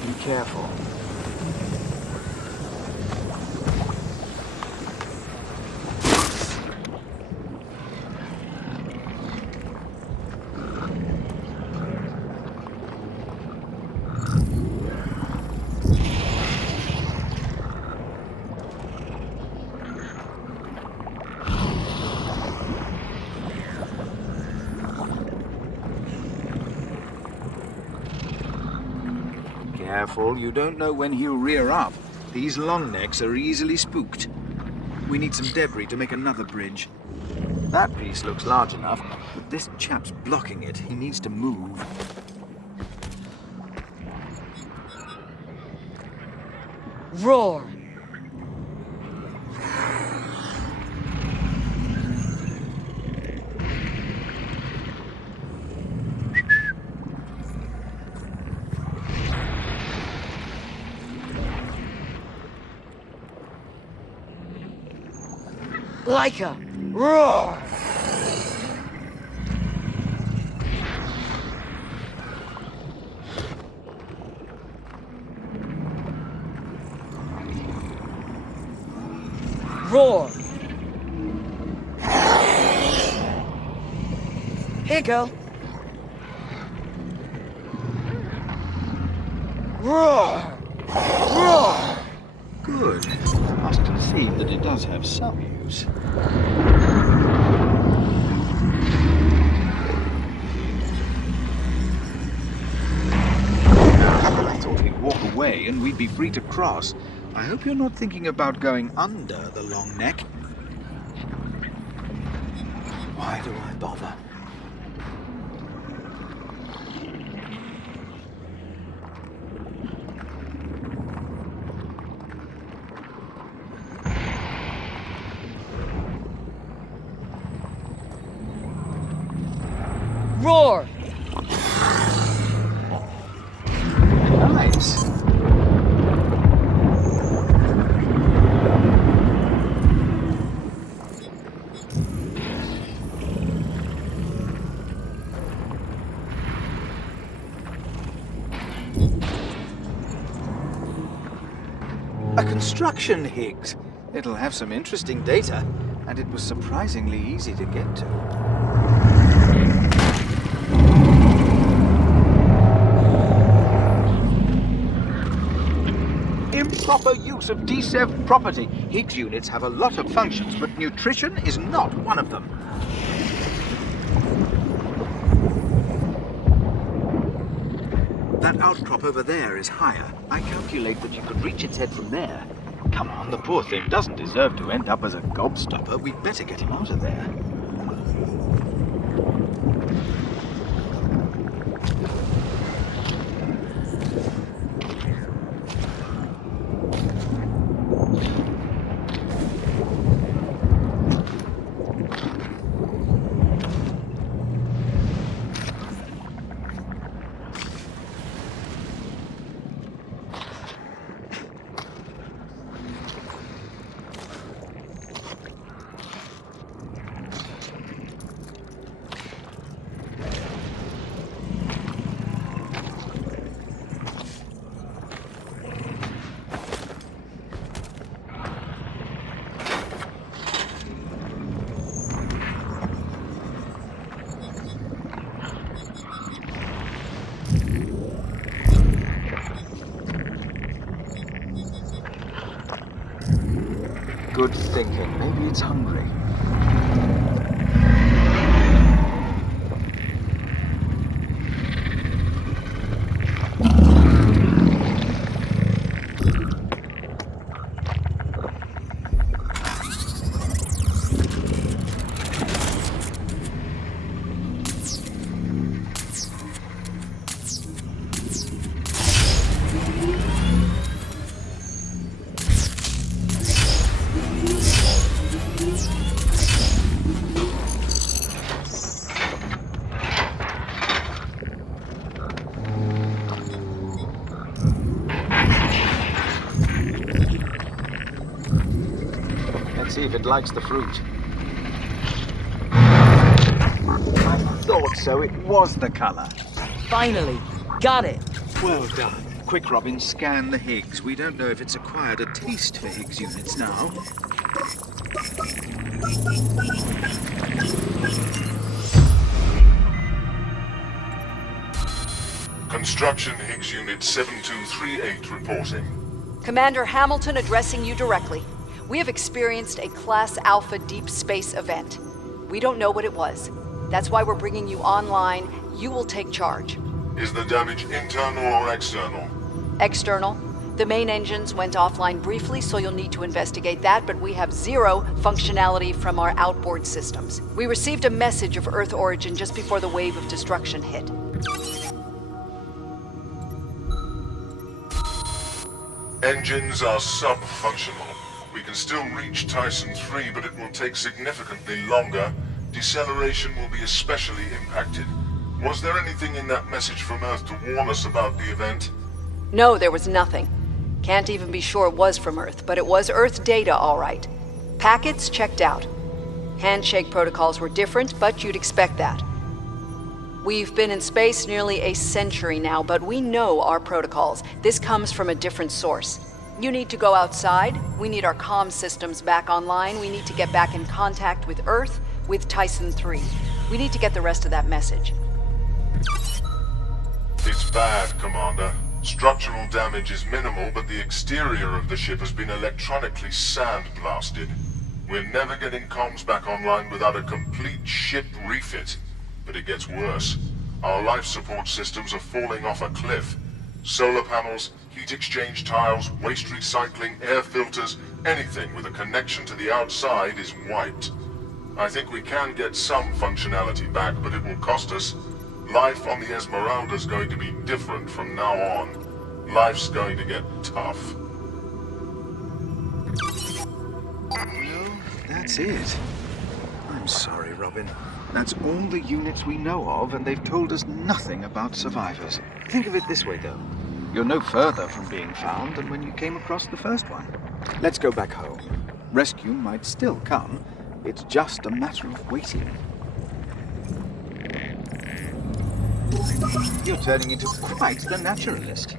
Be careful. Careful, you don't know when he'll rear up. These long necks are easily spooked. We need some debris to make another bridge. That piece looks large enough, but this chap's blocking it. He needs to move. Roar! Laika! Roar! Roar! Here, girl. Roar! Roar! Good. Must concede that it does have some use. I thought he'd walk away and we'd be free to cross. I hope you're not thinking about going under the long neck. Why do I bother? Roar! Nice. A construction HIGS. It'll have some interesting data, and it was surprisingly easy to get to. Improper use of DSEV property. HIGS units have a lot of functions, but nutrition is not one of them. That outcrop over there is higher. I calculate that you could reach its head from there. Come on, the poor thing doesn't deserve to end up as a gobstopper. We'd better get him out of there. Good thinking. Maybe it's hungry. See if it likes the fruit. I thought so. It was the color. Finally, got it. Well done. Quick, Robin, scan the HIGS. We don't know if it's acquired a taste for HIGS units now. Construction HIGS Unit 7238 reporting. Commander Hamilton addressing you directly. We have experienced a Class Alpha deep space event. We don't know what it was. That's why we're bringing you online. You will take charge. Is the damage internal or external? External. The main engines went offline briefly, so you'll need to investigate that, but we have zero functionality from our outboard systems. We received a message of Earth origin just before the wave of destruction hit. Engines are sub-functional. We can still reach Tyson III, but it will take significantly longer. Deceleration will be especially impacted. Was there anything in that message from Earth to warn us about the event? No, there was nothing. Can't even be sure it was from Earth, but it was Earth data, all right. Packets checked out. Handshake protocols were different, but you'd expect that. We've been in space nearly a century now, but we know our protocols. This comes from a different source. You need to go outside. We need our comm systems back online. We need to get back in contact with Earth, with Tyson III. We need to get the rest of that message. It's bad, Commander. Structural damage is minimal, but the exterior of the ship has been electronically sandblasted. We're never getting comms back online without a complete ship refit. But it gets worse. Our life support systems are falling off a cliff. Solar panels, heat exchange tiles, waste recycling, air filters, anything with a connection to the outside is wiped. I think we can get some functionality back, but it will cost us. Life on the Esmeralda is going to be different from now on. Life's going to get tough. Well, that's it. I'm sorry, Robin. That's all the units we know of, and they've told us nothing about survivors. Think of it this way, though. You're no further from being found than when you came across the first one. Let's go back home. Rescue might still come. It's just a matter of waiting. You're turning into quite the naturalist.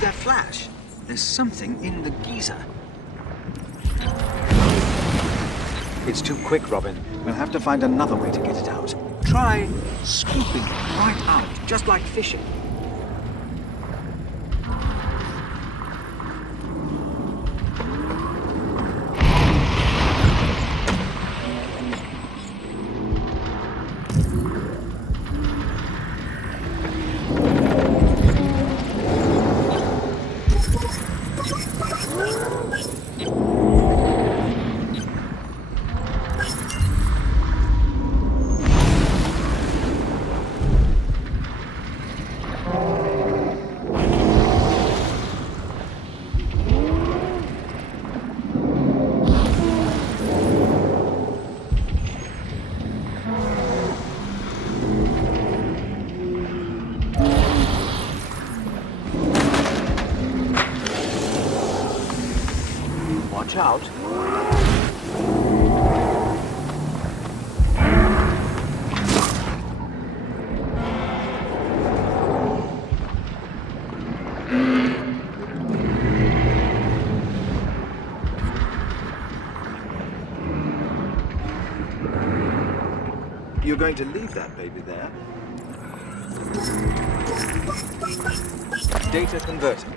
That flash. There's something in the geyser. It's too quick, Robin. We'll have to find another way to get it out. Try scooping it right out, just like fishing. Watch out. You're going to leave that baby there? Data converting.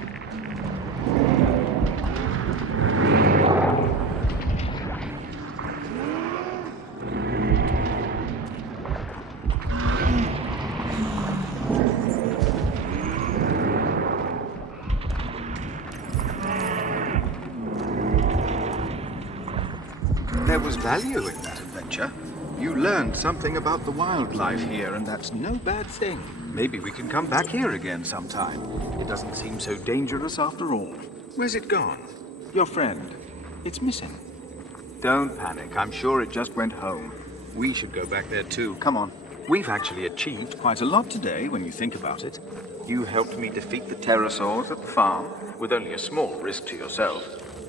There was value in that adventure. You learned something about the wildlife here, and that's no bad thing. Maybe we can come back here again sometime. It doesn't seem so dangerous after all. Where's it gone? Your friend. It's missing. Don't panic. I'm sure it just went home. We should go back there too. Come on. We've actually achieved quite a lot today, when you think about it. You helped me defeat the Pterosaurs at the farm, with only a small risk to yourself.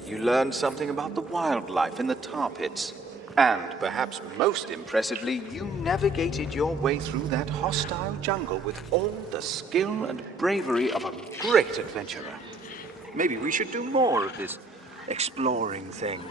You learned something about the wildlife in the tar pits. And, perhaps most impressively, you navigated your way through that hostile jungle with all the skill and bravery of a great adventurer. Maybe we should do more of this exploring thing.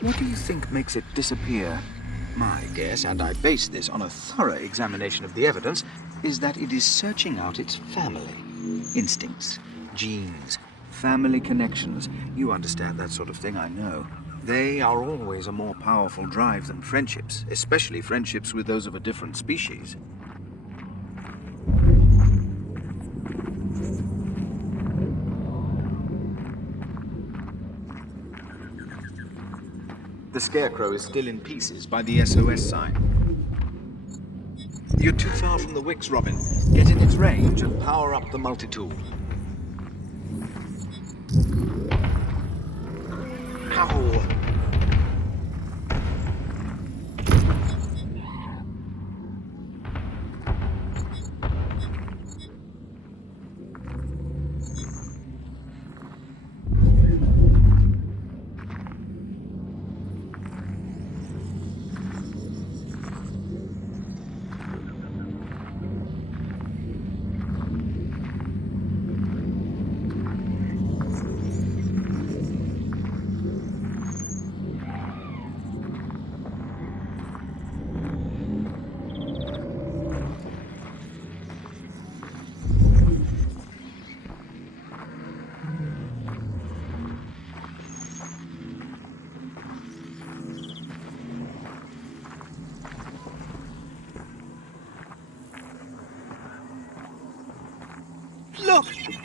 What do you think makes it disappear? My guess, and I base this on a thorough examination of the evidence, is that it is searching out its family. Instincts, genes, family connections. You understand that sort of thing, I know. They are always a more powerful drive than friendships, especially friendships with those of a different species. The Scarecrow is still in pieces by the SOS sign. You're too far from the wicks, Robin. Get in its range and power up the multi-tool. Ow!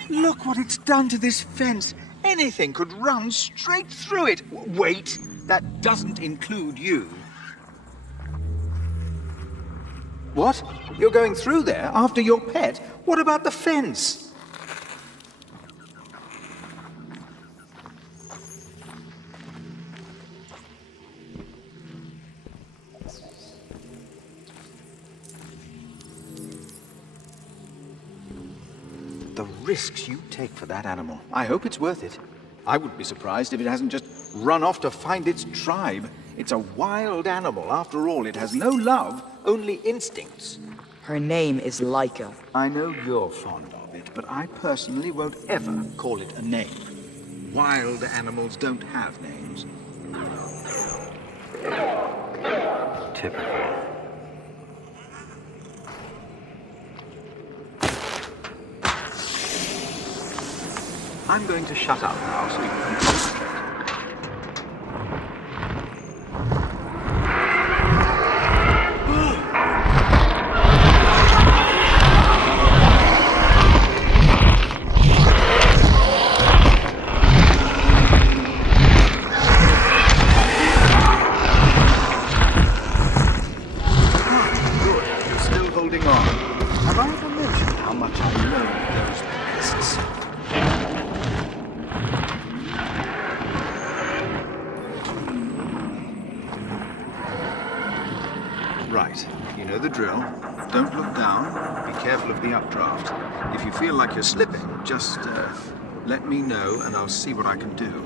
Look what it's done to this fence. Anything could run straight through it. Wait, that doesn't include you. What? You're going through there after your pet? What about the fence? The risks you take for that animal. I hope it's worth it. I wouldn't be surprised if it hasn't just run off to find its tribe. It's a wild animal. After all, it has no love, only instincts. Her name is Laika. I know you're fond of it, but I personally won't ever call it a name. Wild animals don't have names. Typical. I'm going to shut up now so you can concentrate. Don't look down. Be careful of the updraft. If you feel like you're slipping, just let me know and I'll see what I can do.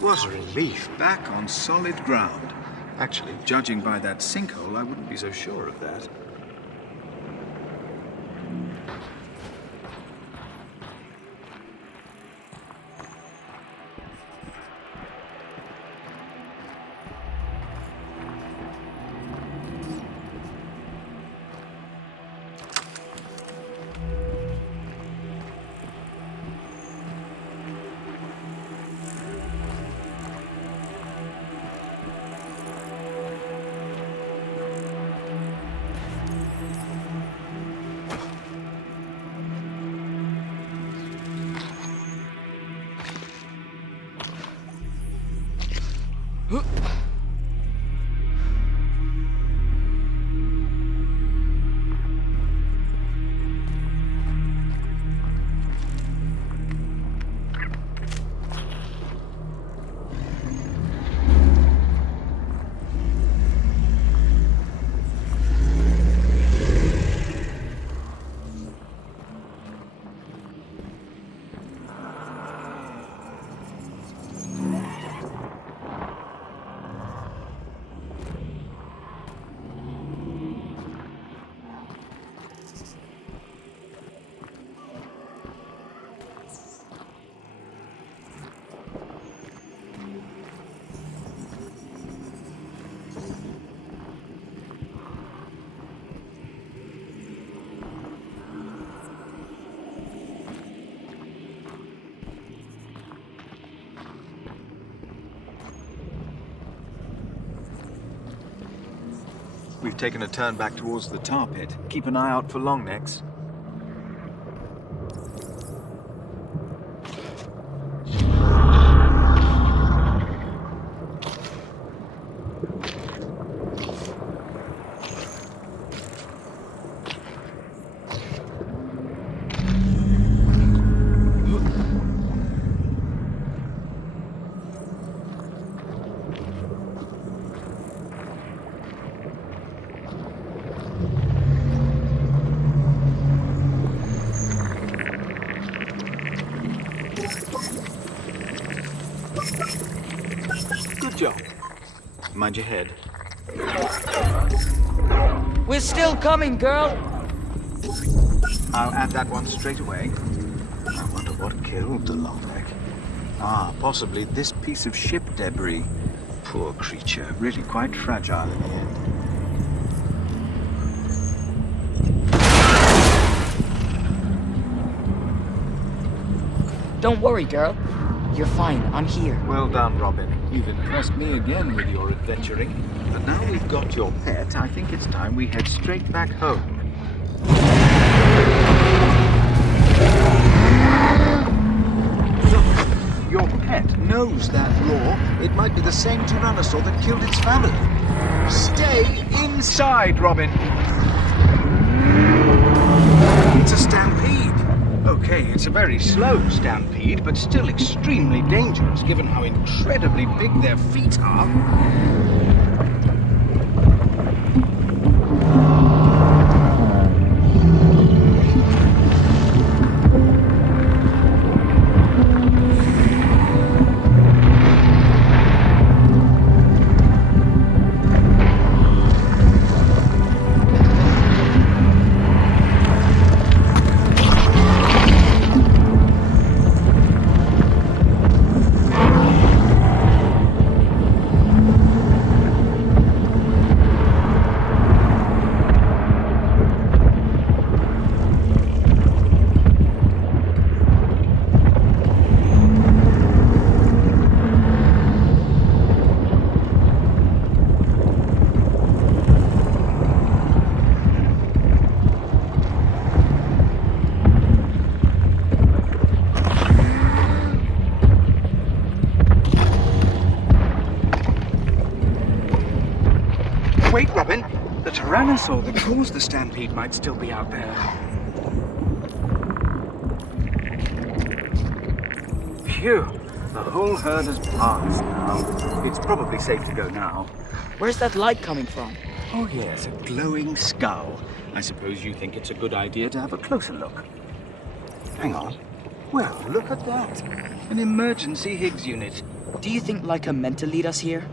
What a relief, back on solid ground. Actually, judging by that sinkhole, I wouldn't be so sure of that. We've taken a turn back towards the tar pit. Keep an eye out for longnecks. Good job. Mind your head. We're still coming, girl. I'll add that one straight away. I wonder what killed the longneck. Ah, possibly this piece of ship debris. Poor creature, really quite fragile in the end. Don't worry, girl. You're fine. I'm here. Well done, Robin. You've impressed me again with your adventuring. But now we've got your pet, I think it's time we head straight back home. Look, your pet knows that roar. It might be the same Tyrannosaur that killed its family. Stay inside, Robin. It's a stampede. Okay, it's a very slow stampede, but still extremely dangerous given how incredibly big their feet are. wait, Robin. The Tyrannosaur that caused the stampede might still be out there. Phew. The whole herd has passed now. It's probably safe to go now. Where's that light coming from? Oh yes, a glowing skull. I suppose you think it's a good idea to have a closer look. Hang on. Well, look at that. An emergency HIGS unit. Do you think Laika meant to lead us here?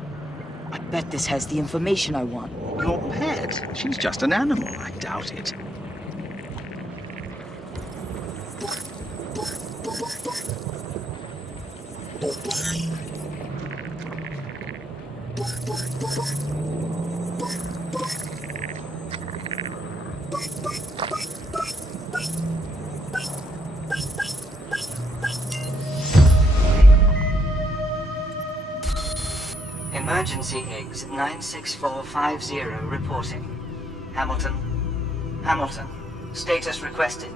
I bet this has the information I want. Your pet? She's just an animal. I doubt it. Emergency HIGS 96450 reporting. Hamilton. Status requested.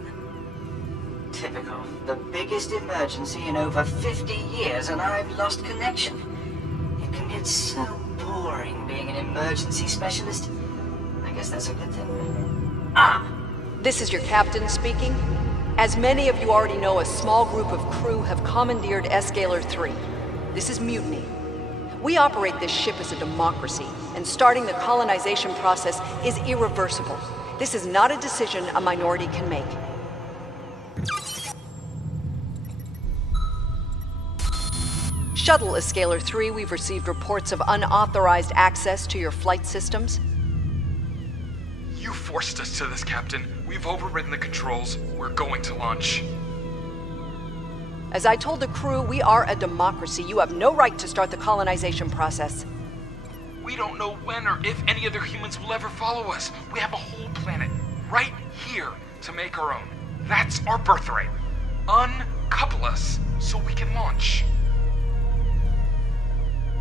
Typical. The biggest emergency in over 50 years and I've lost connection. It can get so boring being an emergency specialist. I guess that's a good thing. This is your captain speaking. As many of you already know, a small group of crew have commandeered Escalar 3. This is mutiny. We operate this ship as a democracy, and starting the colonization process is irreversible. This is not a decision a minority can make. Shuttle Escalar 3, we've received reports of unauthorized access to your flight systems. You forced us to this, Captain. We've overridden the controls. We're going to launch. As I told the crew, we are a democracy. You have no right to start the colonization process. We don't know when or if any other humans will ever follow us. We have a whole planet right here to make our own. That's our birthright. Uncouple us so we can launch.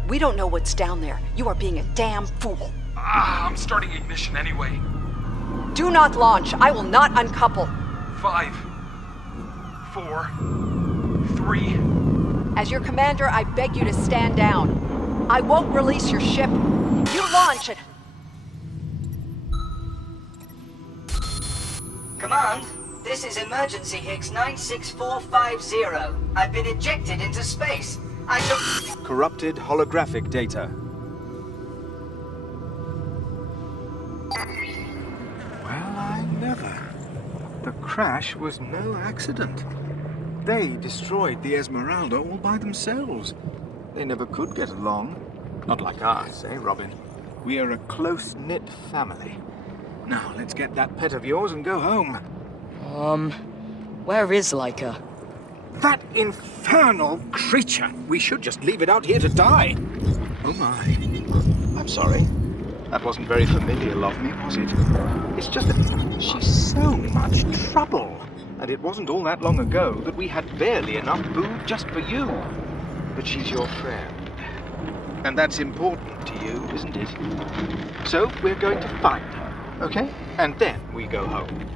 We don't know what's down there. You are being a damn fool. I'm starting ignition anyway. Do not launch. I will not uncouple. 5, 4, 3. As your commander, I beg you to stand down. I won't release your ship. You launch it. Command, this is emergency HIGS 96450. I've been ejected into space. I took... Corrupted holographic data. Well, I never. The crash was no accident. They destroyed the Esmeralda all by themselves. They never could get along. Not like us, eh, Robin? We are a close-knit family. Now, let's get that pet of yours and go home. Where is Laika? That infernal creature! We should just leave it out here to die. Oh my. I'm sorry. That wasn't very familial of me, was it? It's just that she's so much trouble. And it wasn't all that long ago that we had barely enough food just for you. But she's your friend. And that's important to you, isn't it? So we're going to find her, okay? And then we go home.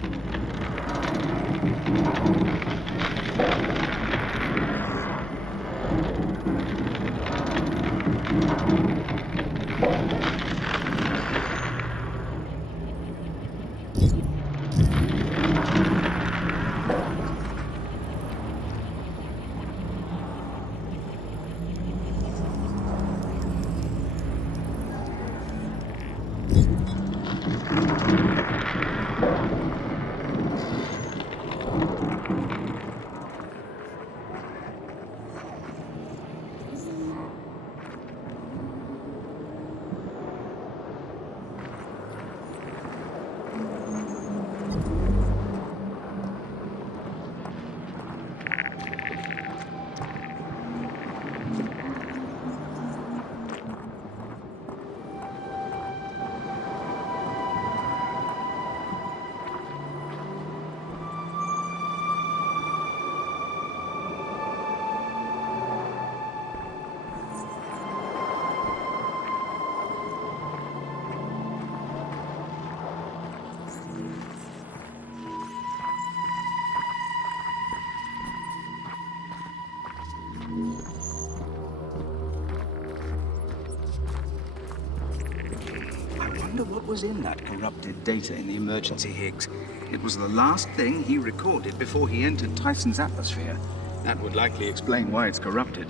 what was in that corrupted data in the emergency Higgs. It was the last thing he recorded before he entered Tyson's atmosphere. That would likely explain why it's corrupted.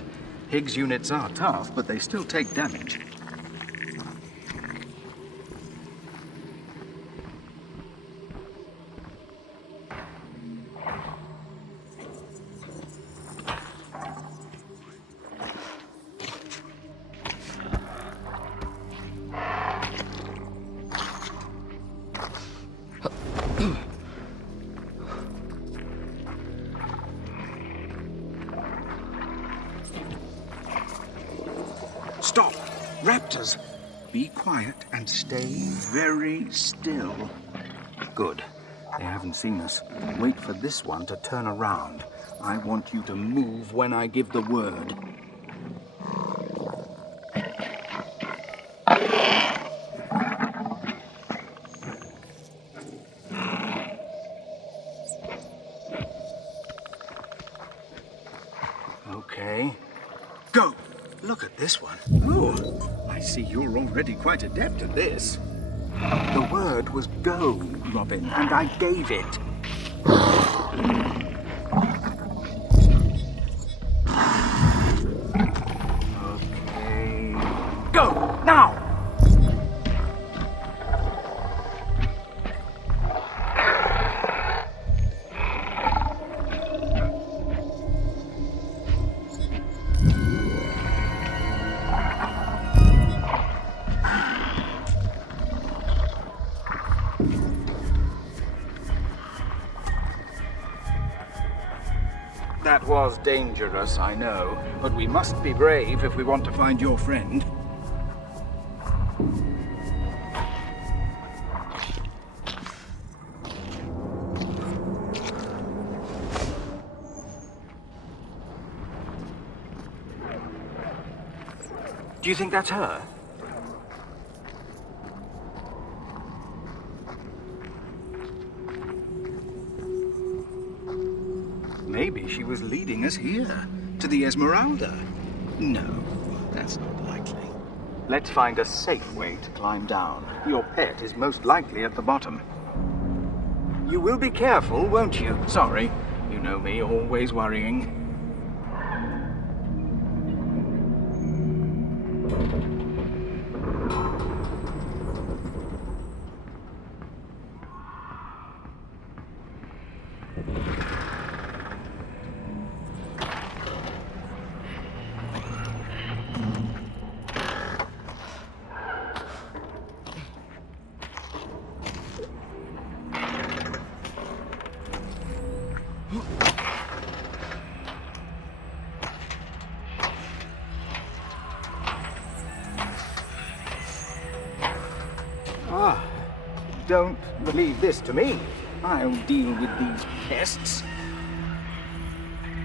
Higgs units are tough, but they still take damage. Stop! Raptors! Be quiet and stay very still. Good. They haven't seen us. Wait for this one to turn around. I want you to move when I give the word. Okay. Go! Look at this one. Oh, I see you're already quite adept at this. The word was go, Robin, and I gave it. Okay. Go, now! That was dangerous, I know, but we must be brave if we want to find your friend. Do you think that's her? Maybe she was leading us here, to the Esmeralda. No, that's not likely. Let's find a safe way to climb down. Your pet is most likely at the bottom. You will be careful, won't you? Sorry. You know me, always worrying. Ah, don't leave this to me. I'll deal with these pests.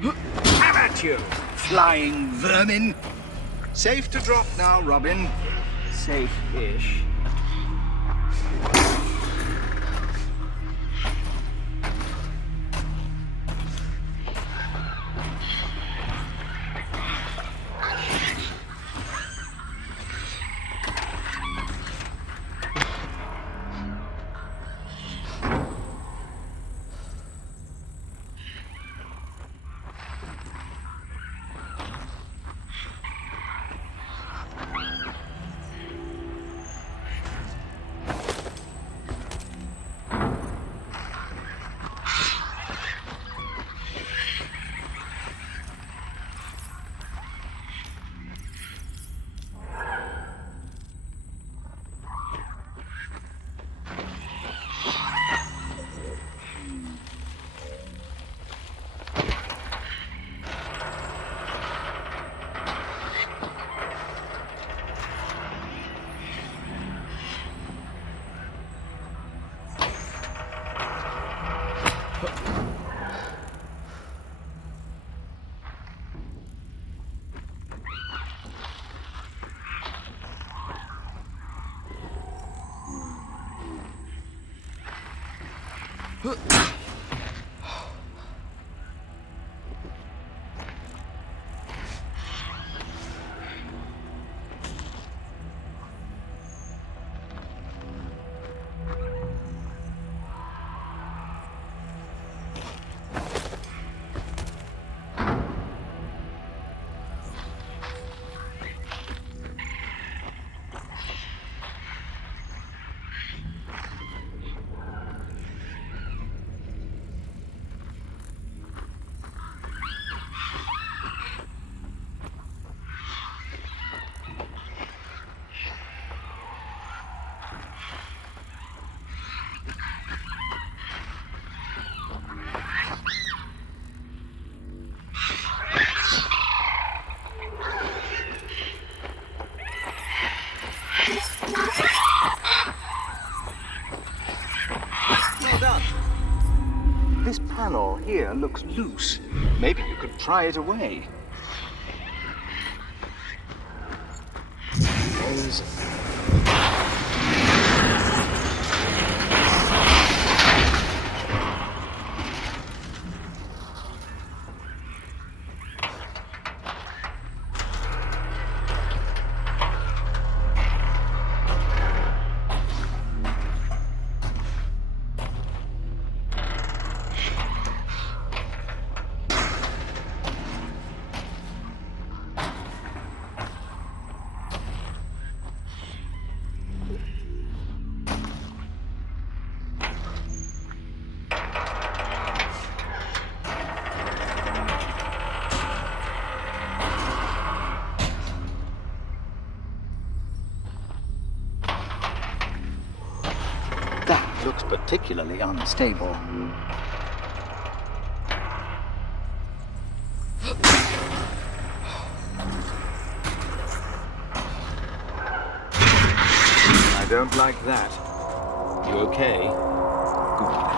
Have at you, flying vermin! Safe to drop now, Robin. Safe-ish. panel here looks loose. Maybe you could pry it away. There's... That looks particularly unstable. I don't like that. You okay? Good.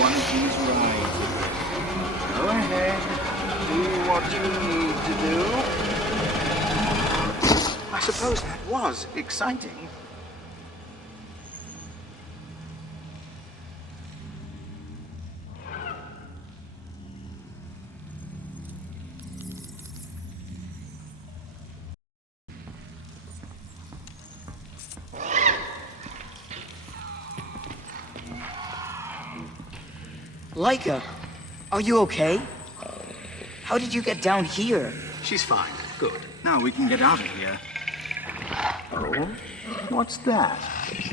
One of these rides. Go ahead. Do what you need to do. I suppose that was exciting. Laika, are you okay? How did you get down here? She's fine. Good. Now we can get out of here. Oh, what's that?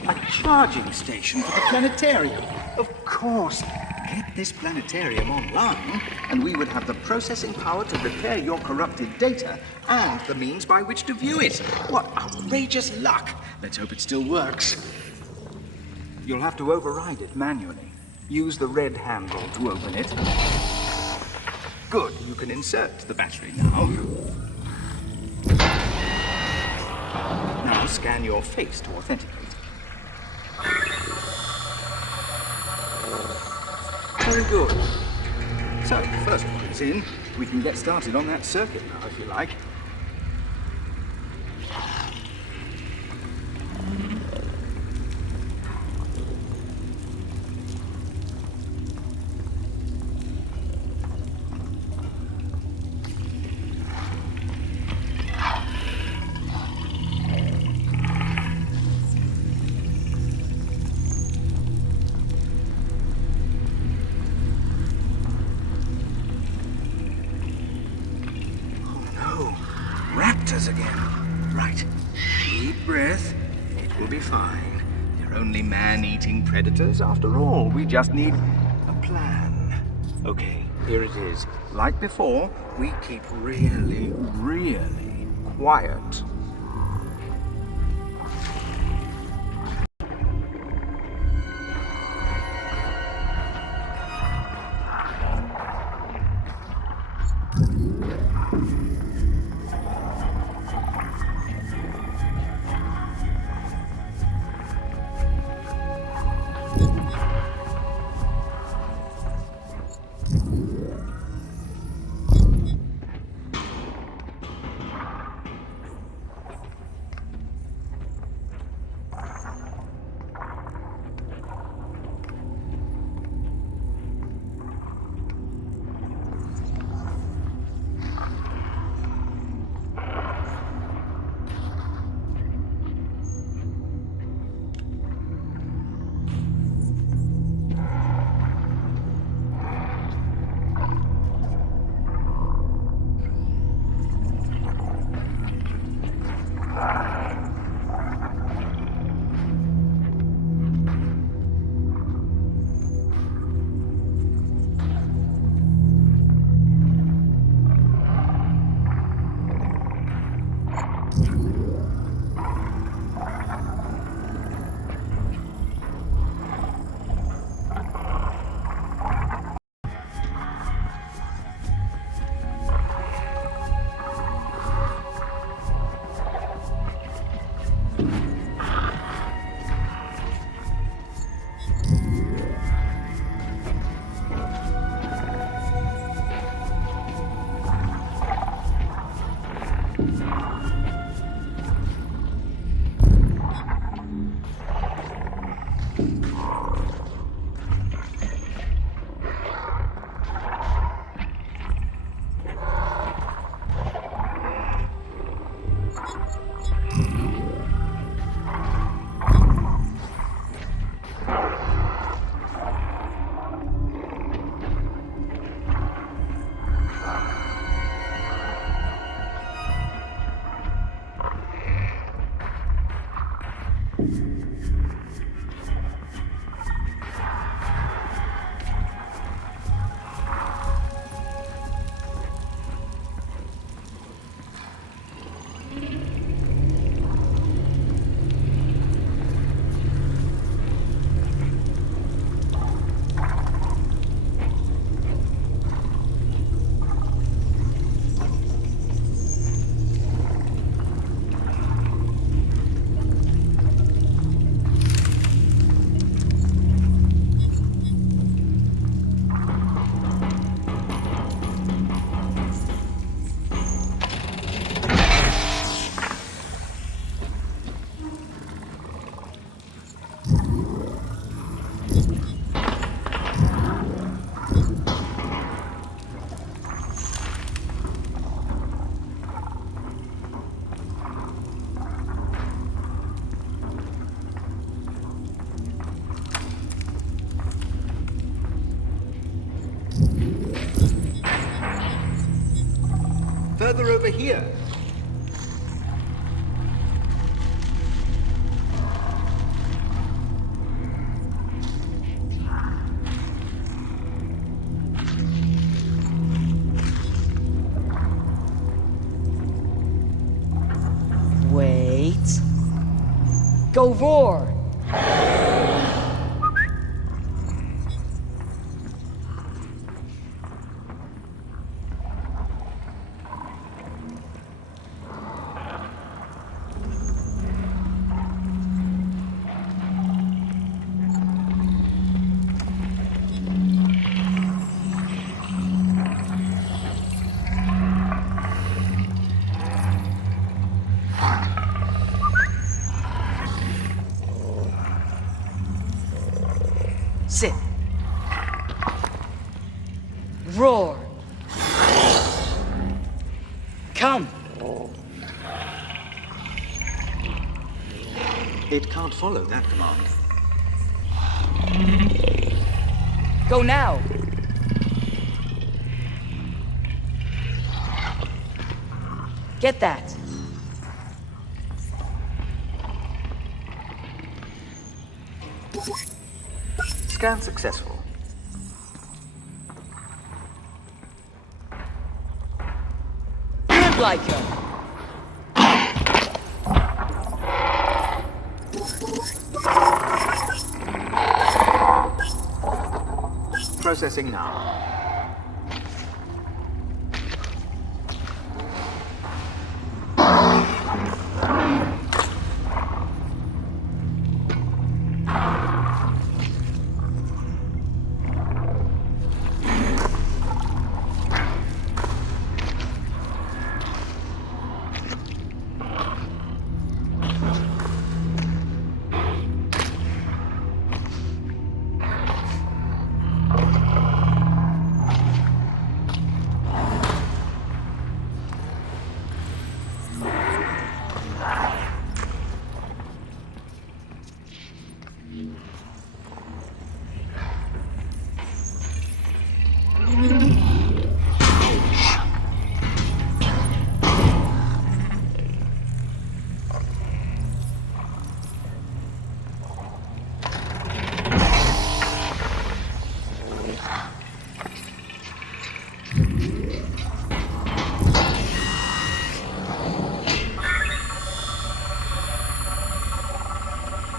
A charging station for the planetarium. Of course. Get this planetarium online, and we would have the processing power to repair your corrupted data and the means by which to view it. What outrageous luck! Let's hope it still works. You'll have to override it manually. Use the red handle to open it. Good, you can insert the battery now. Now scan your face to authenticate. Very good. So, first one is in. We can get started on that circuit now, if you like. Again. Right. Deep breath. It will be fine. They're only man-eating predators after all. We just need a plan. Okay, here it is. Like before, we keep really, really quiet. Further over here. Wait. Go roar! Sit. Roar. Come. It can't follow that command. Go now. Get that. Scan successful. Good like her. Processing now.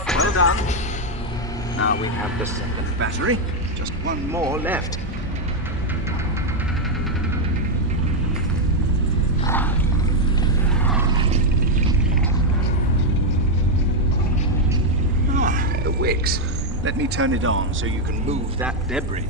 Well done. Now we have the second battery. Just one more left. The wicks. Let me turn it on so you can move that debris.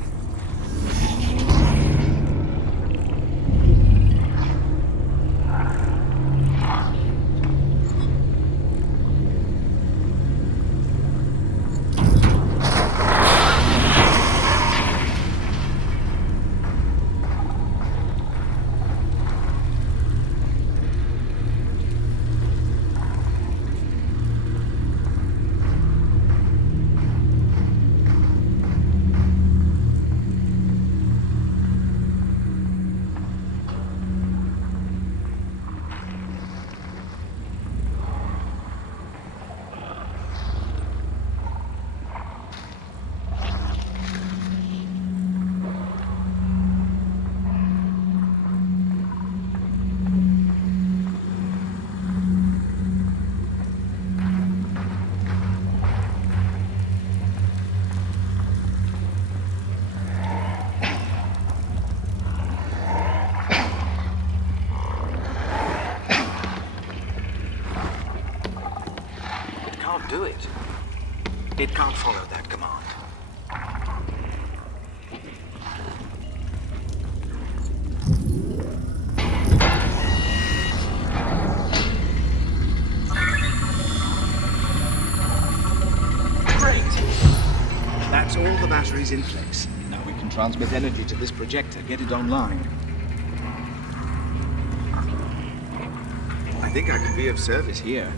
It can't follow that command. Great! That's all the batteries in place. Now we can transmit energy to this projector, get it online. I think I can be of service here.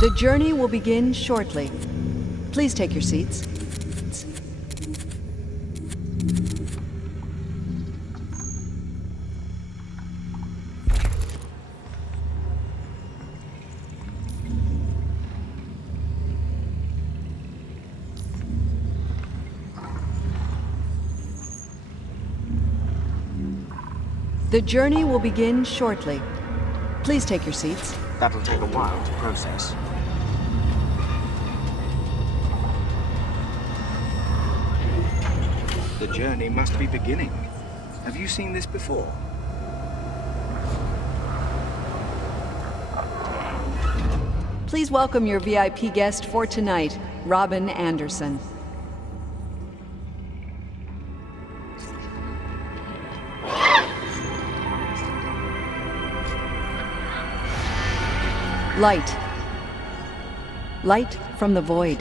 The journey will begin shortly. Please take your seats. The journey will begin shortly. Please take your seats. That'll take a while to process. The journey must be beginning. Have you seen this before? Please welcome your VIP guest for tonight, Robin Anderson. Light. Light from the void.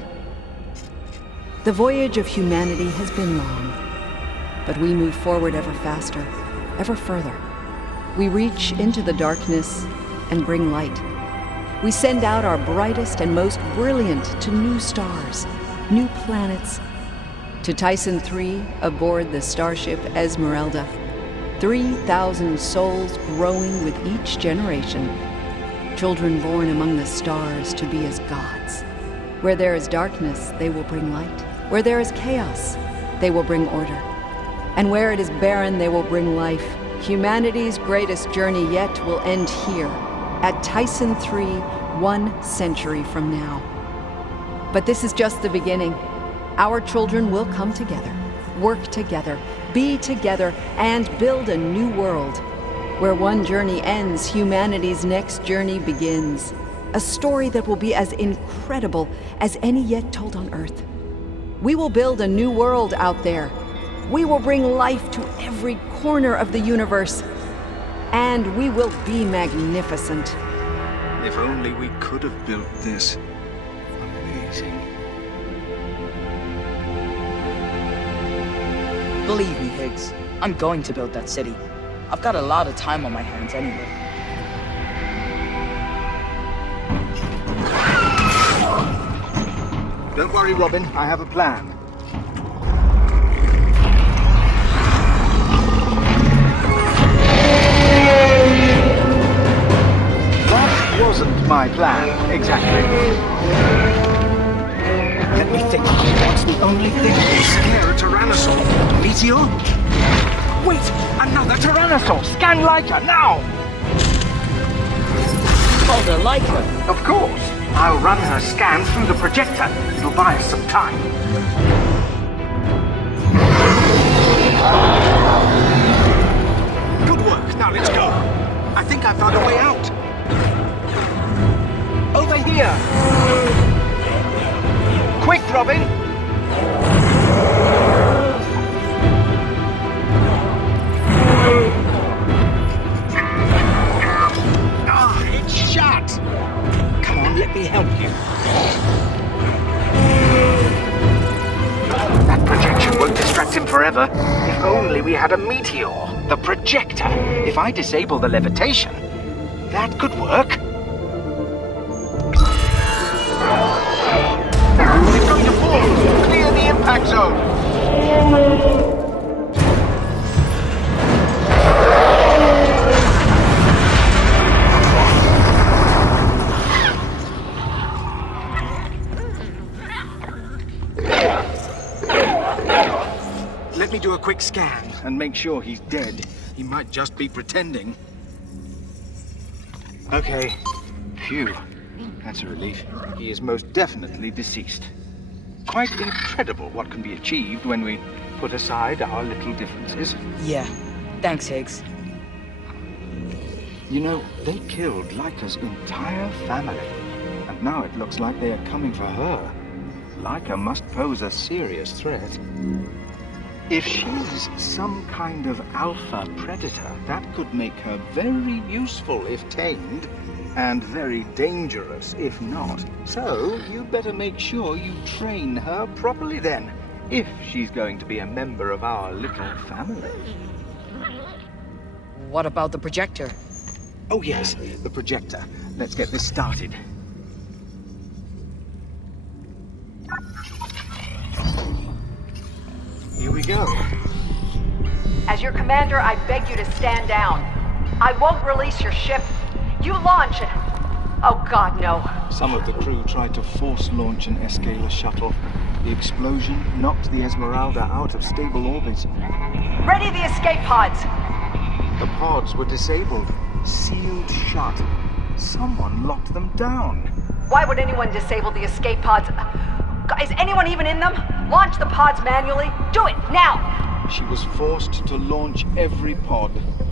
The voyage of humanity has been long, but we move forward ever faster, ever further. We reach into the darkness and bring light. We send out our brightest and most brilliant to new stars, new planets. To Tyson III aboard the starship Esmeralda. 3,000 souls growing with each generation. Children born among the stars to be as gods. Where there is darkness, they will bring light. Where there is chaos, they will bring order. And where it is barren, they will bring life. Humanity's greatest journey yet will end here, at Tyson III, 1 century from now. But this is just the beginning. Our children will come together, work together, be together, and build a new world. Where one journey ends, humanity's next journey begins. A story that will be as incredible as any yet told on Earth. We will build a new world out there. We will bring life to every corner of the universe. And we will be magnificent. If only we could have built this. Amazing. Believe me, Higgs, I'm going to build that city. I've got a lot of time on my hands anyway. Don't worry, Robin. I have a plan. That wasn't my plan, exactly. Let me think. What's the only thing that will scare a Tyrannosaur? Meteor? Wait! Another Tyrannosaur! Scan Leica, now! Called her Leica. Of course. I'll run her scan through the projector. It'll buy us some time. Good work. Now let's go. I think I found a way out. Over here. Quick, Robin. him forever. If only we had a meteor. The projector. If I disable the levitation, that could work. It's going to fall! Clear the impact zone! Let me do a quick scan and make sure he's dead. He might just be pretending. Okay. Phew. That's a relief. He is most definitely deceased. Quite incredible what can be achieved when we put aside our little differences. Yeah. Thanks, Higgs. You know, they killed Laika's entire family. And now it looks like they are coming for her. Laika must pose a serious threat. If she's some kind of alpha predator, that could make her very useful if tamed, and very dangerous if not. So, you better make sure you train her properly then, if she's going to be a member of our little family. What about the projector? Oh yes, the projector. Let's get this started. Here we go. As your commander, I beg you to stand down. I won't release your ship. You launch it. Oh God, no. Some of the crew tried to force launch an Escaler shuttle. The explosion knocked the Esmeralda out of stable orbit. Ready the escape pods. The pods were disabled, sealed shut. Someone locked them down. Why would anyone disable the escape pods? Is anyone even in them? Launch the pods manually. Do it, now! She was forced to launch every pod.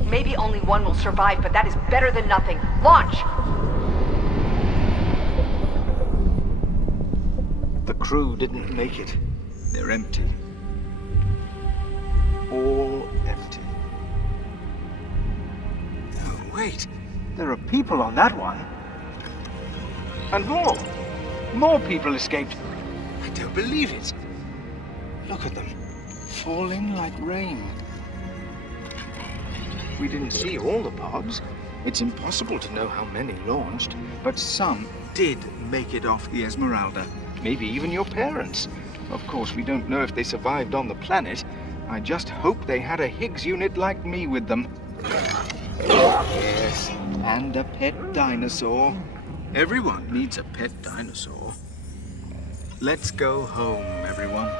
Maybe only one will survive, but that is better than nothing. Launch! The crew didn't make it. They're empty. All empty. Oh, wait. There are people on that one. And more. More people escaped. I don't believe it. Look at them. Falling like rain. We didn't see all the pods. It's impossible to know how many launched, but some did make it off the Esmeralda. Maybe even your parents. Of course, we don't know if they survived on the planet. I just hope they had a HIGS unit like me with them. Yes, and a pet dinosaur. Everyone needs a pet dinosaur. Let's go home, everyone.